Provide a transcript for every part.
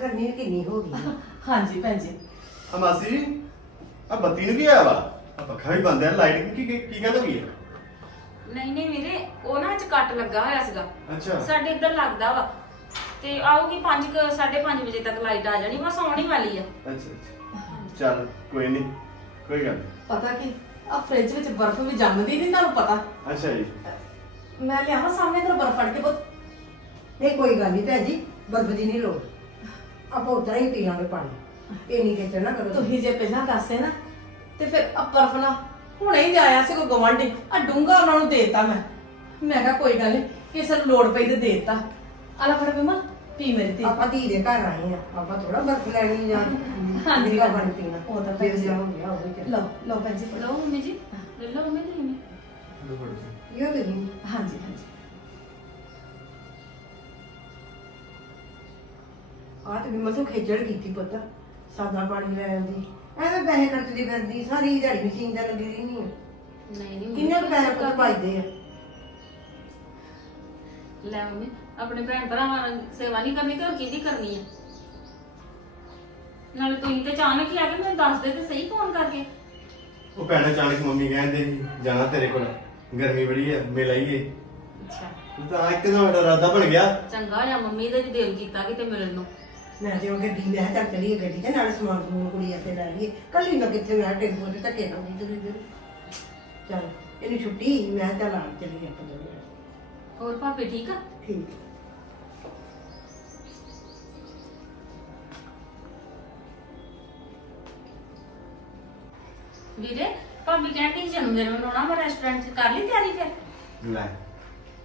ਗਰਮੀ ਵੀ ਕਿੰਨੀ ਹੋ ਗਈ। ਹਾਂਜੀ ਭੈਣ ਜੀ। ਆ ਮਾਸੀ ਆ ਬੱਤੀ ਨੂੰ ਕੀ ਆਇਆ ਵਾ ਆ ਪੱਖਾ ਵੀ ਬੰਦ ਹੈ ਲਾਈਟ ਕੀ ਕੀ ਕੀ ਗੱਲ ਹੋ ਗਈ ਹੈ ਨਹੀਂ ਨਹੀਂ ਵੀਰੇ ਉਹ ਨਾ ਅੱਜ ਕੱਟ ਲੱਗਾ ਹੋਇਆ ਸੀਗਾ। ਅੱਛਾ। ਸਾਡੇ ਇੱਧਰ ਲੱਗਦਾ ਵਾ। ਤੇ ਆਊਗੀ 5 5:30 ਵਜੇ ਤੱਕ ਲਾਈਟ ਆ ਜਾਣੀ ਬਸ ਆਉਣ ਹੀ ਵਾਲੀ ਆ। ਅੱਛਾ ਅੱਛਾ। ਚੱਲ ਕੋਈ ਨਹੀਂ ਕੋਈ ਗੱਲ ਨੀ। ਪਤਾ ਕੀ ਆ ਫ੍ਰਿਜ ਵਿੱਚ ਬਰਫ਼ ਵੀ ਜੰਮਦੀ ਨਹੀਂ ਤੁਹਾਨੂੰ ਪਤਾ। ਅੱਛਾ ਜੀ। ਮੈਂ ਲਿਆਵਾਂ ਸਾਹਮਣੇ ਕਰ ਬਰਫ਼ ਫੜ ਕੇ ਬਹੁਤ ਨਹੀਂ ਕੋਈ ਗੱਲ ਨਹੀਂ ਭੈਣ ਜੀ ਬਰਫ ਦੀ ਨਹੀਂ ਲੋੜ। ਆਪਾਂ ਉਤਰਾ ਹੀ ਪੀ ਲਾਂਗੇ ਪਾਣੀ। ਇਹ ਨਹੀਂ ਕਿ ਨਾ ਕਰੋ। ਤੁਸੀਂ ਜੇ ਪਹਿਲਾਂ ਦੱਸੇ ਨਾ ਤੇ ਫਿਰ ਆ ਬਰਫ਼ ਨਾ ਹੁਣੇ ਹੀ ਆਇਆ ਸੀ ਕੋਈ ਗਵਾਂਢੀ ਆ ਡੂੰਗਾ ਉਹਨਾਂ ਨੂੰ ਦੇਤਾ ਮੈਂ। ਮੈਂ ਕਿਹਾ ਕੋਈ ਗੱਲ ਨਹੀਂ ਕਿਸੇ ਨੂੰ ਲੋੜ ਪਈ ਤੇ ਦੇਤਾ। ਆ ਲੈ ਫੜ ਬਿਮਾ ਪੀ ਮੇਰੀ ਤੇ ਆਪਾਂ ਧੀ ਦੇ ਘਰ ਆਏ ਆ ਆਪਾਂ ਥੋੜਾ ਬਰਫ ਲੈਣੀ ਜਾਂ ਹਾਂਜੀ, ਨਿੱਘਾ ਪਾਣੀ ਪੀਣਾ। ਉਹ ਤਾਂ ਫਿਰ ਭੈਣ ਜੀ। ਜਿਹਾ ਹੋ ਗਿਆ ਉਹ ਚੱਲ। ਲਓ ਲਓ ਭੈਣ ਜੀ। ਲਓ ਮੰਮੀ ਜੀ। ਲੈ ਲਓ ਮੰਮੀ। ਇਹ ਹਾਂਜੀ ਹਾਂਜੀ। ਆ ਤੇ ਬਿਮਲ ਤੋਂ ਖੇਚੜ ਕੀਤੀ ਪੁੱਤ ਸਾਦਾ ਪਾਣੀ ਲੈ ਆਉਂਦੀ। ਐਵੇਂ ਪੈਸੇ ਖਰਚਦੀ ਫਿਰਦੀ ਸਾਰੀ ਦਿਹਾੜੀ ਮਸ਼ੀਨ ਤੇ ਲੱਗੀ ਰਹਿੰਦੀ ਆ। ਨਹੀਂ ਨਹੀਂ ਕਿੰਨੇ ਕੁ ਪੈਸੇ ਪੁੱਤ ਪਾਈਦੇ ਆ? ਲੈ ਮੰਮੀ ਆਪਣੇ ਭੈਣ ਭਰਾਵਾਂ ਦੀ ਸੇਵਾ ਨਹੀਂ ਕਰਨੀ ਤੇ ਹੋਰ ਕਿਹਦੀ ਕਰਨੀ ਆ? ਨਾਲੇ ਤੁਸੀਂ ਤੇ ਅਚਾਨਕ ਹੀ ਆ ਕੇ ਮੈਨੂੰ ਦੱਸ ਦੇ ਤੇ ਸਹੀ ਫੋਨ ਕਰਕੇ। ਉਹ ਭੈਣ ਅਚਾਨਕ ਮੰਮੀ ਕਹਿੰਦੇ ਸੀ ਜਾਣਾ ਤੇਰੇ ਕੋਲ। ਗਰਮੀ ਬੜੀ ਹੈ ਮਿਲ ਆਈਏ ਅੱਛਾ। ਤਾਂ ਇੱਕਦਮ ਮੇਰਾ ਇਰਾਦਾ ਬਣ ਗਿਆ। ਚੰਗਾ ਹੋਇਆ ਮੰਮੀ ਦਾ ਜੀ ਦਿਲ ਕੀਤਾ ਕਿਤੇ ਮਿਲਣ ਨੂੰ। ਮੈਂ ਉਹ ਗੱਡੀ ਮੈਂ ਚੱਲ ਚਲੀਏ ਗੱਡੀ ਤੇ ਨਾਲ ਸਮਾਨ ਸਮੂਨ ਕੁੜੀ ਅਤੇ ਲੈ ਲਈਏ। ਕੱਲੀ ਮੈਂ ਕਿੱਥੇ ਮੈਂ ਟੈਂਪੋ ਤੇ ਧੱਕੇ ਨਾਲ ਦੀ ਤੁਰੀ ਫਿਰੂ। ਚੱਲ ਇਹਨੂੰ ਛੁੱਟੀ ਮੈਂ ਕਿਹਾ ਚੱਲ ਆ ਚਲੀਏ ਆਪਾਂ ਦੋਵੇਂ। ਹੋਰ ਭਾਪੇ ਠੀਕ ਆ? ਠੀਕ। ਵੀਰੇ ਭਾਬੀ ਕਹਿੰਦੀ ਜਨਮ ਦਿਨ ਮਨਾਉਣਾ ਮੈਂ ਰੈਸਟੋਰੈਂਟ 'ਚ ਕਰ ਲਈ ਤਿਆਰੀ ਫਿਰ? ਲੈ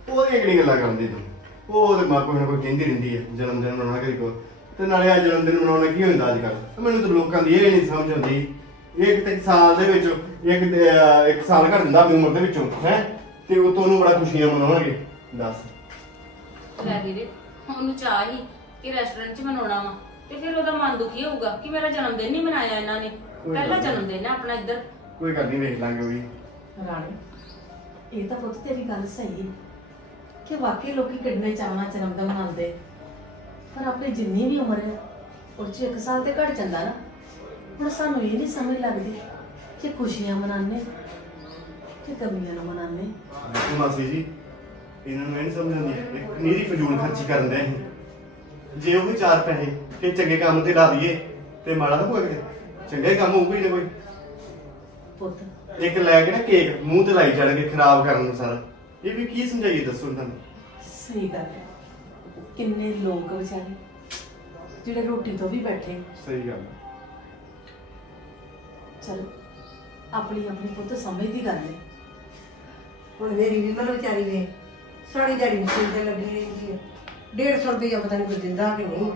ਉਹਦੀਆਂ ਕਿਹੜੀ ਗੱਲਾਂ ਕਰਦੀ ਤੂੰ? ਉਹ ਤੇ ਮਾਂ ਕੋਈ ਨਾ ਕੋਈ ਕਹਿੰਦੀ ਰਹਿੰਦੀ ਹੈ ਜਨਮ ਦਿਨ ਮਨਾਉਣਾ ਕਦੀ ਕੋ। ਤੇ ਨਾਲੇ ਆ ਜਨਮ ਦਿਨ ਮਨਾਉਣਾ ਕੀ ਹੁੰਦਾ ਅੱਜ ਕੱਲ ਮੈਨੂੰ ਤਾਂ ਲੋਕਾਂ ਦੀ ਇਹ ਨਹੀਂ ਸਮਝ ਆਉਂਦੀ ਇੱਕ ਤੇ ਸਾਲ ਦੇ ਵਿੱਚ ਇੱਕ ਤੇ, ਅਹ, ਇੱਕ ਸਾਲ ਘੱਟ ਦਿੰਦਾ ਆਪਣੀ ਉਮਰ ਦੇ ਵਿੱਚੋਂ ਹੈ? ਤੇ ਉਹ ਤੁਹਾਨੂੰ ਬੜਾ ਖੁਸ਼ੀਆਂ ਮਨਾਉਣਗੇ। ਦੱਸ। ਲੈ ਵੀਰੇ ਉਹਨੂੰ ਚਾਹ ਹੀ ਕਿ ਰੈਸਟੋਰੈਂਟ 'ਚ ਮਨਾਉਣਾ ਵਾ ਤੇ ਫਿਰ ਉਹਦਾ ਮਨ ਦੁਖੀ ਹੋਊਗਾ ਕਿ ਮੇਰਾ ਜਨਮ ਦਿਨ ਨਹੀਂ ਮਨਾਇਆ ਇਹਨਾਂ ਨੇ। ਕੋਈ ਪਹਿਲਾ। ਜਨਮ ਦਿਨ ਹੈ ਆਪਣਾ ਇੱਧਰ। ਕੋਈ ਗੱਲ ਨਹੀਂ ਵੇਖ ਲਾਂਗੇ ਉਹ ਵੀ। ਰਾਣੀ ਇਹ ਤਾਂ ਪੁੱਤ ਤੇਰੀ ਗੱਲ ਸਹੀ ਹੈ ਕਿ ਵਾਕਈ ਲੋਕੀ ਕਿੰਨੇ ਚਾਵਾਂ ਜਨਮ ਦਿਨ ਮਨਾਉਂਦੇ। ਪਰ ਆਪਣੀ ਜਿੰਨੀ ਵੀ ਉਮਰ ਹੈ ਉਹ ਚ ਇੱਕ ਸਾਲ ਤੇ ਘਟ ਜਾਂਦਾ ਨਾ। ਹੁਣ ਸਾਨੂੰ ਇਹ ਨਹੀਂ ਸਮਝ ਲੱਗਦੀ ਕਿ ਖੁਸ਼ੀਆਂ ਮਨਾਉਂਦੇ ਕਿ ਗਮੀਆਂ ਨੂੰ ਮਨਾਉਂਦੇ ਦੇਖੋ ਮਾਸੀ ਜੀ ਇਹਨਾਂ ਨੂੰ ਇਹ ਨਹੀਂ ਸਮਝ ਆਉਂਦੀ ਨੀਰੀ ਫਜ਼ੂਲ ਖਰਚੀ ਕਰਨ ਦੇ ਜੇ ਉਹ ਵੀ ਚਾਰ ਪੈਸੇ ਕਿ ਚੰਗੇ ਕੰਮ ਤੇ ਲਾ ਦਈਏ ਤੇ ਮਾੜਾ ਤਾਂ ਹੋਵੇ ਚੰਗਾ ਕੰਮ ਹੋਊਗਾ ਹੀ ਨਾ ਕੋਈ। ਪੁੱਤ ਇੱਕ ਲੈ ਕੇ ਨਾ ਕੇਕ ਮੂੰਹ ਤੇ ਲਾਈ ਜਾਣਗੇ ਖਰਾਬ ਕਰਨ ਨੂੰ ਸਾਰਾ। ਇਹ ਵੀ ਕੀ ਸਮਝਾਈਏ ਦੱਸੋ ਤੁਹਾਨੂੰ ਸਹੀ ਗੱਲ ਹੈ। ਕਿੰਨੇ ਲੋਕ ਵਿਚਾਰੇ ਜਿਹੜੇ ਰੋਟੀ ਤੋਂ ਵੀ ਬੈਠੇ। ਸਹੀ ਗੱਲ ਚਲ ਆਪਣੀ ਆਪਣੀ ਪੁੱਤ ਸਮਝ ਦੀ ਗੱਲ ਹੈ। ਹੁਣ ਮੇਰੀ ਵਿਮਲ ਵਿਚਾਰੀ ਵੇ ਸਾਰੀ ਦਿਹਾੜੀ ਮਸ਼ੀਨ ਤੇ ਲੱਗੀ ਰਹਿੰਦੀ ਹੈ। 150 ਰੁਪਇਆ ਪਤਾ ਨਹੀਂ ਕੋਈ ਦਿੰਦਾ ਕਿ ਨਹੀਂ।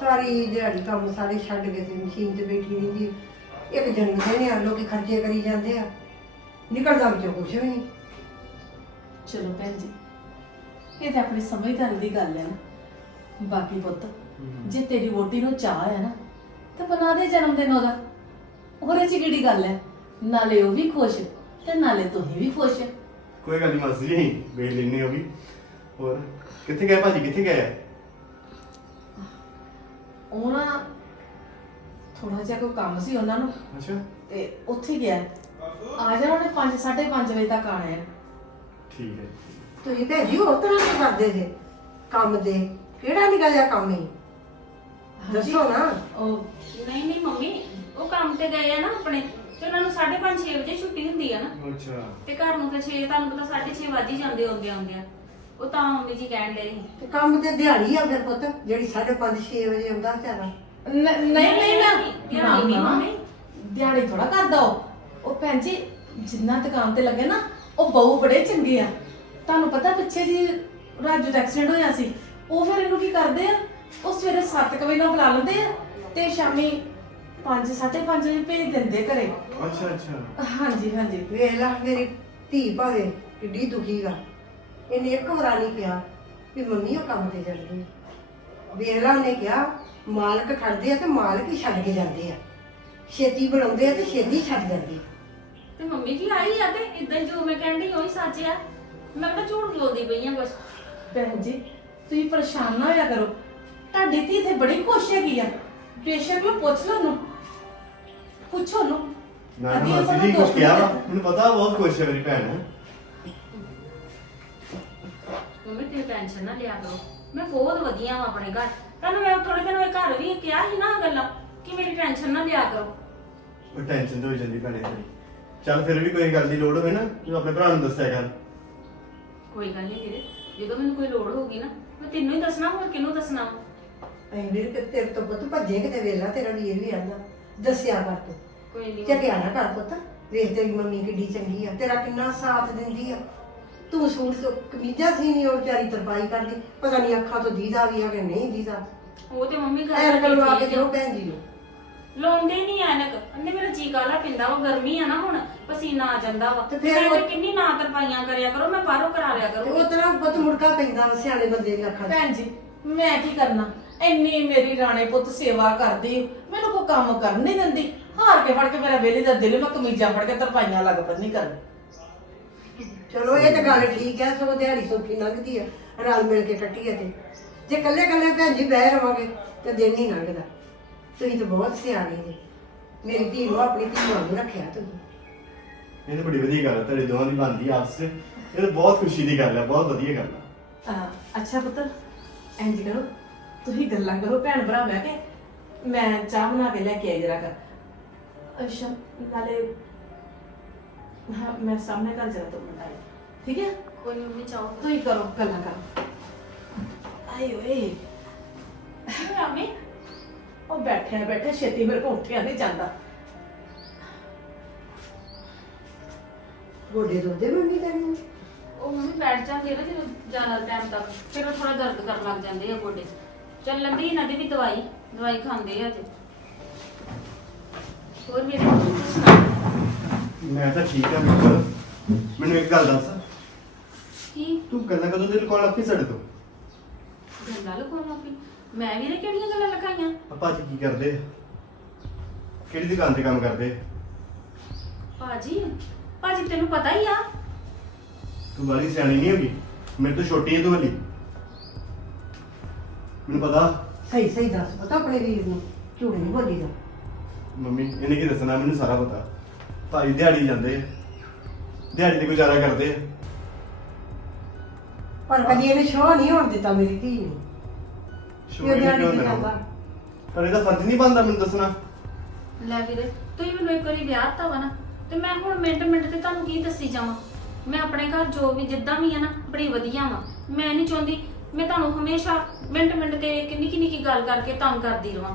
ਸਾਰੀ ਦਿਹਾੜੀ ਕੰਮ ਸਾਰੇ ਛੱਡ ਕੇ ਤੇ ਮਸ਼ੀਨ ਤੇ ਬੈਠੀ ਰਹਿੰਦੀ ਹੈ। ਇੱਕ ਜਨਮ ਦਿਨ ਆ ਲੋਕੀ ਖਰਚੇ ਕਰੀ ਜਾਂਦੇ ਆ। ਨਿਕਲਦਾ ਵਿੱਚੋਂ ਕੁਛ ਵੀ ਨਹੀਂ। ਚਲੋ ਭੈਣ ਜੀ ਇਹ ਤਾਂ ਆਪਣੀ ਸਮਝਦਾਰੀ ਦੀ ਗੱਲ ਹੈ ਨਾ। ਬਾਕੀ ਪੁੱਤ ਜੇ ਤੇਰੀ ਵੋਟੀ ਨੂੰ ਚਾਹ ਹੈ ਨਾ ਤਾਂ ਬਣਾ ਦੇ ਜਨਮ ਦਿਨ ਉਹਦਾ। ਉਹਦੇ ਚ ਕਿਹੜੀ ਗੱਲ ਹੈ? ਨਾਲੇ ਉਹ ਵੀ ਖੁਸ਼ ਤੇ ਨਾਲੇ ਤੁਸੀਂ ਵੀ ਖੁਸ਼। ਕੋਈ ਗੱਲ ਨਹੀਂ ਮਾਸੀ ਜੀ ਵੇਖ ਲੈਣੇ ਉਹ ਵੀ। ਹੋਰ ਕਿੱਥੇ ਗਏ ਭਾਜੀ ਕਿੱਥੇ ਗਏ? ਆ? ਉਹ ਨਾ ਥੋੜਾ ਜਿਹਾ ਕੋਈ ਕੰਮ ਸੀ ਉਹਨਾਂ ਨੂੰ। ਅੱਛਾ। ਤੇ ਉੱਥੇ ਗਿਆ। ਆ ਜਾਣਾ ਉਹਨੇ 5 5:30 ਵਜੇ ਤੱਕ ਆਣਾ ਹੈ। ਠੀਕ ਹੈ। ਤੁਸੀਂ ਭੈਣ ਜੀ ਹੋਰ ਤਰ੍ਹਾਂ ਦੇ ਕਰਦੇ ਜੇ ਕੰਮ ਦੇ। ਕਿਹੜਾ ਨਿਕਲ ਜਾ ਕੰਮ ਹੀ ਦੱਸੋ ਨਾ। ਉਹ ਨਹੀਂ ਨਹੀਂ ਮੰਮੀ ਉਹ ਕੰਮ ਤੇ ਗਏ ਆ ਨਾ ਆਪਣੇ। ਤੇ ਉਹਨਾਂ ਨੂੰ 5:30 6 ਵਜੇ ਛੁੱਟੀ ਹੁੰਦੀ ਆ ਨਾ। ਅੱਛਾ। ਤੇ ਘਰ ਨੂੰ ਤਾਂ 6 ਤੁਹਾਨੂੰ ਪਤਾ 6:30 ਵੱਜ ਹੀ ਜਾਂਦੇ ਆਉਂਦੇ ਆਉਂਦੇ ਆ ਉਹ ਤਾਂ ਮੰਮੀ ਜੀ ਕਹਿਣ ਦੇ ਤੇ ਕੰਮ ਤੇ ਦਿਹਾੜੀ ਆ ਫਿਰ ਪੁੱਤ ਜਿਹੜੀ 5:30 6 ਵਜੇ ਆਉਂਦਾ ਵਿਚਾਰਾ। ਨ- ਨਹੀਂ ਨਹੀਂ ਨਾ। ਦਿਹਾੜੀ ਨਹੀਂ ਨਾ, ਮੰਮੀ। ਦਿਹਾੜੀ ਥੋੜਾ ਕਰਦਾ ਉਹ। ਉਹ ਭੈਣ ਜੀ ਜਿੰਨਾ ਦੁਕਾਨ ਤੇ ਲੱਗੇ ਨਾ ਉਹ ਬਹੁ ਬੜੇ ਚੰਗੇ ਆ। ਤੁਹਾਨੂੰ ਪਤਾ ਪਿੱਛੇ ਜੀ ਰਾਜੂ ਦਾ ਐਕਸੀਡੈਂਟ ਹੋਇਆ ਸੀ ਉਹ ਫਿਰ ਇਹਨੂੰ ਕੀ ਕਰਦੇ ਆ? ਉਹ ਸਵੇਰੇ 7 ਵਜੇ ਨਾਲ ਬੁਲਾ ਲੈਂਦੇ ਆ ਤੇ ਸ਼ਾਮੀ 5 5:30 ਵਜੇ ਭੇਜ ਦਿੰਦੇ ਘਰੇ। ਅੱਛਾ ਅੱਛਾ। ਹਾਂਜੀ ਹਾਂਜੀ। ਵੇਖ ਲੈ ਮੇਰੀ ਧੀ ਭਾਵੇਂ ਕਿੱਡੀ ਦੁਖੀ ਗਾ ਇਹਨੇ ਇੱਕ ਵਾਰ ਨਹੀਂ ਕਿਹਾ ਵੀ ਮੰਮੀ ਉਹ ਕੰਮ ਤੇ ਚੱਲੀ ਵੇਖ ਲੈ ਉਹਨੇ ਕਿਹਾ ਮਾਲਕ ਖੜਦੇ ਆ ਤੇ ਮਾਲਕ ਹੀ ਛੱਡ ਕੇ ਜਾਂਦੇ ਆ। ਛੇਤੀ ਬਣਾਉਂਦੇ ਆ ਤੇ ਛੇਤੀ ਛੱਡ ਜਾਂਦੇ ਆ। ਤੇ ਮੰਮੀ ਜੀ ਆਈ ਆ ਤੇ? ਇਦਾਂ ਜੋ ਮੈਂ ਕਹਿੰਦੀ ਉਹੀ ਸੱਚ ਆ। ਮੈਂ ਤਾਂ ਝੂਠ ਬੋਲਦੀ ਪਈ ਆ ਬਸ। ਭੈਣ ਜੀ ਤੁਸੀਂ ਪਰੇਸ਼ਾਨ ਨਾ ਹੋਇਆ ਕਰੋ। ਤੁਹਾਡੀ ਧੀ ਤੇ ਬੜੀ ਖੁਸ਼ ਹੈਗੀ ਆ। ਬੇਸ਼ੱਕ ਨੂੰ ਪੁੱਛ ਲਓ ਨੂੰ ਪੁੱਛੋ ਨੂੰ ਮੈਂ ਕਦੀ ਮਾਸੀ ਜੀ ਨੂੰ ਕੁਝ ਕਿਹਾ ਵਾ। ਮੈਨੂੰ ਪਤਾ ਬਹੁਤ ਖੁਸ਼ ਹੈ ਮੇਰੀ ਭੈਣ ਮੰਮੀ ਤੇ ਟੈਨਸ਼ਨ ਨਾ ਲਿਆ ਕਰੋ। ਮੈਂ ਬਹੁਤ ਵਧੀਆ ਹਾਂ ਆਪਣੇ ਘਰ। ਤੁਹਾਨੂੰ ਮੈਂ ਥੋੜੇ ਦਿਨ ਹੋਏ ਘਰ ਵੀ ਕਿਹਾ ਸੀ ਨਾ ਆਹ ਗੱਲਾਂ ਕਿ ਮੇਰੀ ਟੈਨਸ਼ਨ ਨਾ ਲਿਆ ਕਰੋ। ਉਹ ਟੈਨਸ਼ਨ ਤੋਂ ਹੋ ਜਾਂਦੀ ਭੈਣੇ। ਤੇਰੀ ਚੱਲ ਫਿਰ ਵੀ ਕੋਈ ਗੱਲ ਦੀ ਲੋੜ ਹੋਵੇ ਨਾ ਤੂੰ ਆਪਣੇ ਭਰਾ ਨੂੰ ਦੱਸਿਆ ਕਰ। ਕੋਈ ਗੱਲ ਨਹੀਂ ਵੀਰੇ ਜਦੋਂ ਮੈਨੂੰ ਕੋਈ ਲੋੜ ਹੋਊਗੀ ਨਾ ਮੈਂ ਤੈਨੂੰ ਹੀ ਦੱਸਣਾ ਹੋਰ ਕਿਹਨੂੰ ਦੱਸਣਾ? ਐਂ ਵੀਰ ਕਿ ਤੇਰੇ ਤੋਂ ਪੁੱਤ ਭੱਜੇ ਕਿਤੇ ਵੇਲਾ ਤੇਰਾ ਵੀਰ ਵੀ ਆਂਦਾ ਦੱਸਿਆ ਕਰ ਤੂੰ ਕੋਈ ਨਹੀਂ ਚੱਕਿਆ ਨਾ ਕਰ ਪੁੱਤ ਵੇਖ ਤੇਰੀ ਮੰਮੀ ਕਿੱਡੀ ਚੰਗੀ ਆ ਤੇਰਾ ਕਿੰਨਾ ਸਾਥ ਦਿੰਦੀ ਆ। ਤੂੰ ਸੂਟ ਤੋਂ ਕਮੀਜ਼ਾਂ ਸੀ ਨਹੀਂ ਉਹ ਵਿਚਾਰੀ ਤਰਪਾਈ ਕਰਦੀ ਪਤਾ ਨਹੀਂ ਅੱਖਾਂ ਤੋਂ ਦੀਦਾ ਵੀ ਆ ਕਿ ਨਹੀਂ ਦੀਦਾ। ਉਹ ਤੇ ਮੰਮੀ ਗੱਲ ਕਲਵਾ ਕੇ ਠੀਕ ਦਿਓ। ਭੈਣ ਜੀ ਨੂੰ। ਲਾਉਂਦੇ ਨਹੀਂ ਐਨਕ। ਅੰਨੇ ਮੇਰਾ ਜੀ ਕਾਲਾ ਪਿੰਦਾ ਵਾ ਗਰਮੀ ਆ ਨਾ ਹੁਣ ਪਸੀਨਾ ਆ ਜਾਂਦਾ ਵਾ। ਤੇ ਫਿਰ ਮੈਂ ਉਹ- ਤੇ ਕਿੰਨੀ ਨਾ ਤਰਪਾਈਆਂ ਕਰਿਆ ਕਰੋ ਮੈਂ ਬਾਹਰੋਂ ਕਰਾ ਲਿਆ ਤੇ ਕਰੂੰ ਉਹ ਤਰ੍ਹਾਂ ਪੁੱਤ ਮੁੜਕਾ ਪੈਂਦਾ ਵਾ ਸਿਆਣੇ ਬੰਦੇ ਦੀ ਅੱਖਾਂ 'ਚ। ਭੈਣ ਜੀ ਮੈਂ ਕੀ ਕਰਨਾ? ਇੰਨੀ ਮੇਰੀ ਰਾਣੇ ਪੁੱਤ ਸੇਵਾ ਕਰਦੀ ਮੈਨੂੰ ਕੋਈ ਕੰਮ ਕਰਨ ਨਹੀਂ ਦਿੰਦੀ। ਹਾਰ ਕੇ ਫੜ ਕੇ ਮੇਰਾ ਵੇਲੇ ਦਾ ਦਿਲ ਮੈਂ ਕਮੀਜ਼ਾਂ ਫੜ ਕੇ ਤਰਪਾਈਆਂ ਲੱਗ ਪੰਨੀ ਕਰਨ ਚਲੋ ਇਹ ਤਾਂ ਗੱਲ ਠੀਕ ਹੈ ਸਗੋਂ ਦਿਹਾੜੀ ਸੌਖੀ ਲੰਘਦੀ ਆ ਰਲ ਮਿਲ ਕੇ ਕੱਟੀਏ ਤੇ। ਜੇ ਇਕੱਲੇ ਇਕੱਲੇ ਭੈਣ ਜੀ ਬਹਿ ਰਵਾਂਗੇ ਤੇ ਦਿਨ ਨਹੀਂ ਲੰਘਦਾ। ਤੁਸੀਂ ਤਾਂ ਬਹੁਤ ਸਿਆਣੇ ਜੀ ਮੇਰੀ ਧੀ ਨੂੰ ਆਪਣੀ ਧੀ ਵਾਂਗ ਰੱਖਿਆ ਤੁਸੀਂ। ਇਹ ਤਾਂ ਬੜੀ ਵਧੀਆ ਗੱਲ ਹੈ ਤੁਹਾਡੇ ਦੋਵਾਂ ਦੀ ਬਣਦੀ ਆਪਸ 'ਚ। ਇਹ ਤਾਂ ਬਹੁਤ ਖੁਸ਼ੀ ਦੀ ਗੱਲ ਹੈ ਬਹੁਤ ਵਧੀਆ ਗੱਲ ਹੈ ਅਹ ਅੱਛਾ ਪੁੱਤ ਇੰਜ ਕਰੋ ਤੁਸੀਂ ਗੱਲਾਂ ਕਰੋ ਭੈਣ ਭਰਾ ਬਹਿ ਕੇ। ਮੈਂ ਚਾਹ ਬਣਾ ਕੇ ਲੈ ਕੇ ਆਈ ਜਰਾ ਕਰ ਅੱਛਾ ਨਾਲੇ ਹਾਂ ਮੈਂ ਸਾਹਮਣੇ ਘਰ ਜਰਾ ਤੋਂ ਆਈ ਠੀਕ ਹੈ? ਕੋਈ ਨੀ ਮੰਮੀ ਚਾਹੋ ਤੁਸੀਂ ਕਰੋ ਗੱਲਾਂ ਕਰੋ। ਆਏ ਓਏ ਮੰਮੀ ਉਹ ਬੈਠਿਆ ਬੈਠੇ ਛੇਤੀ ਮੇਰੇ ਕੋਲ ਉੱਠਿਆ ਨਹੀਂ ਜਾਂਦਾ। ਗੋਡੇ ਦੋਦੇ ਮੰਮੀ ਤੈਨੂੰ? ਉਹ ਮੰਮੀ ਬੈਠ ਜਾਂਦੇ ਨਾ ਜਦੋਂ ਜ਼ਿਆਦਾ ਟਾਈਮ ਤੱਕ ਫਿਰ ਉਹ ਥੋੜਾ ਦਰਦ ਕਰਨ ਲੱਗ ਜਾਂਦੇ ਆ ਗੋਡੇ ਚੱਲਣ ਦੀ ਇਹਨਾਂ ਦੀ ਵੀ ਦਵਾਈ ਦਵਾਈ ਖਾਂਦੇ ਆ ਤੇ ਹੋਰ ਮੇਰੇ ਮੈਂ ਤਾਂ ਠੀਕ ਹਾਂ ਬਿਲਕੁਲ ਮੈਨੂੰ ਇੱਕ ਗੱਲ ਦੱਸ। ਕੀ? ਤੂੰ ਗੱਲਾਂ ਕਦੋਂ ਦਿਲ ਕੋਲ ਆਪੀ ਸਾਡੇ ਤੋਂ? ਗੱਲਾਂ ਲੁਕਾਉਣਾ ਪਈ? ਮੈਂ ਵੀ ਨੇ ਕਿਹੜੀਆਂ ਗੱਲਾਂ ਲਗਾਈਆਂ ਪਾਪਾ ਜੀ ਕੀ ਕਰਦੇ? ਆ? ਕਿਹੜੀ ਦੁਕਾਨ ਤੇ ਕੰਮ ਕਰਦੇ? ਆ? ਭਾਜੀ ਭਾਜੀ ਤੈਨੂੰ ਪਤਾ ਹੀ ਆ। ਤੂੰ ਬਾਲੀ ਸਿਆਣੀ ਨਹੀਂ ਹੋਗੀ। ਮੇਰੇ ਤੋਂ ਛੋਟੀ ਹੈ ਤੂੰ ਹਲੀ ਮੈਨੂੰ ਪਤਾ। ਸਹੀ ਸਹੀ ਦੱਸ ਪਤਾ ਆਪਣੇ ਵੀਰ ਨੂੰ ਝੂਠ ਨਹੀਂ ਬੋਲੀ ਦਾ ਮੰਮੀ ਇਹਨੇ ਕੀ ਦੱਸਣਾ? ਮੈਨੂੰ ਸਾਰਾ ਪਤਾ। ਭਾਈ ਦਿਹਾੜੀ ਜਾਂਦੇ ਆ। ਦਿਹਾੜੀ ਤੇ ਗੁਜ਼ਾਰਾ ਕਰਦੇ ਆ। ਪਰ ਕਦੀ ਇਹਨੇ ਸ਼ੋਅ ਨਹੀਂ ਹੋਣ ਦਿੱਤਾ ਮੇਰੀ ਧੀ ਨੂੰ। ਸ਼ੁਕਰ ਇਹ ਹੀ ਦਿਹਾੜੀ ਕਿਉਂ ਦੇਣਾ? ਪਰ ਇਹਦਾ ਫਰਜ਼ ਨਹੀਂ ਬਣਦਾ ਮੈਨੂੰ ਦੱਸਣਾ। ਲੈ ਵੀਰੇ ਤੁਸੀਂ ਮੈਨੂੰ ਇੱਕ ਵਾਰੀ ਵਿਆਹ ਤਾ ਵਾ ਨਾ ਤੇ ਮੈਂ ਹੁਣ ਮਿੰਟ ਮਿੰਟ ਤੇ ਤੁਹਾਨੂੰ ਕੀ ਦੱਸੀ ਜਾਵਾਂ? ਮੈਂ ਆਪਣੇ ਘਰ ਜੋ ਵੀ ਜਿੱਦਾਂ ਵੀ ਆ ਨਾ ਬੜੀ ਵਧੀਆ ਵਾਂ। ਮੈਂ ਨਹੀਂ ਚਾਹੁੰਦੀ ਮੈਂ ਤੁਹਾਨੂੰ ਹਮੇਸ਼ਾ ਮਿੰਟ ਮਿੰਟ ਤੇ ਕਿੰਨੀ ਕਿੰਨੀ ਕੀ ਗੱਲ ਕਰਕੇ ਤੰਗ ਕਰਦੀ ਰਵਾਂ।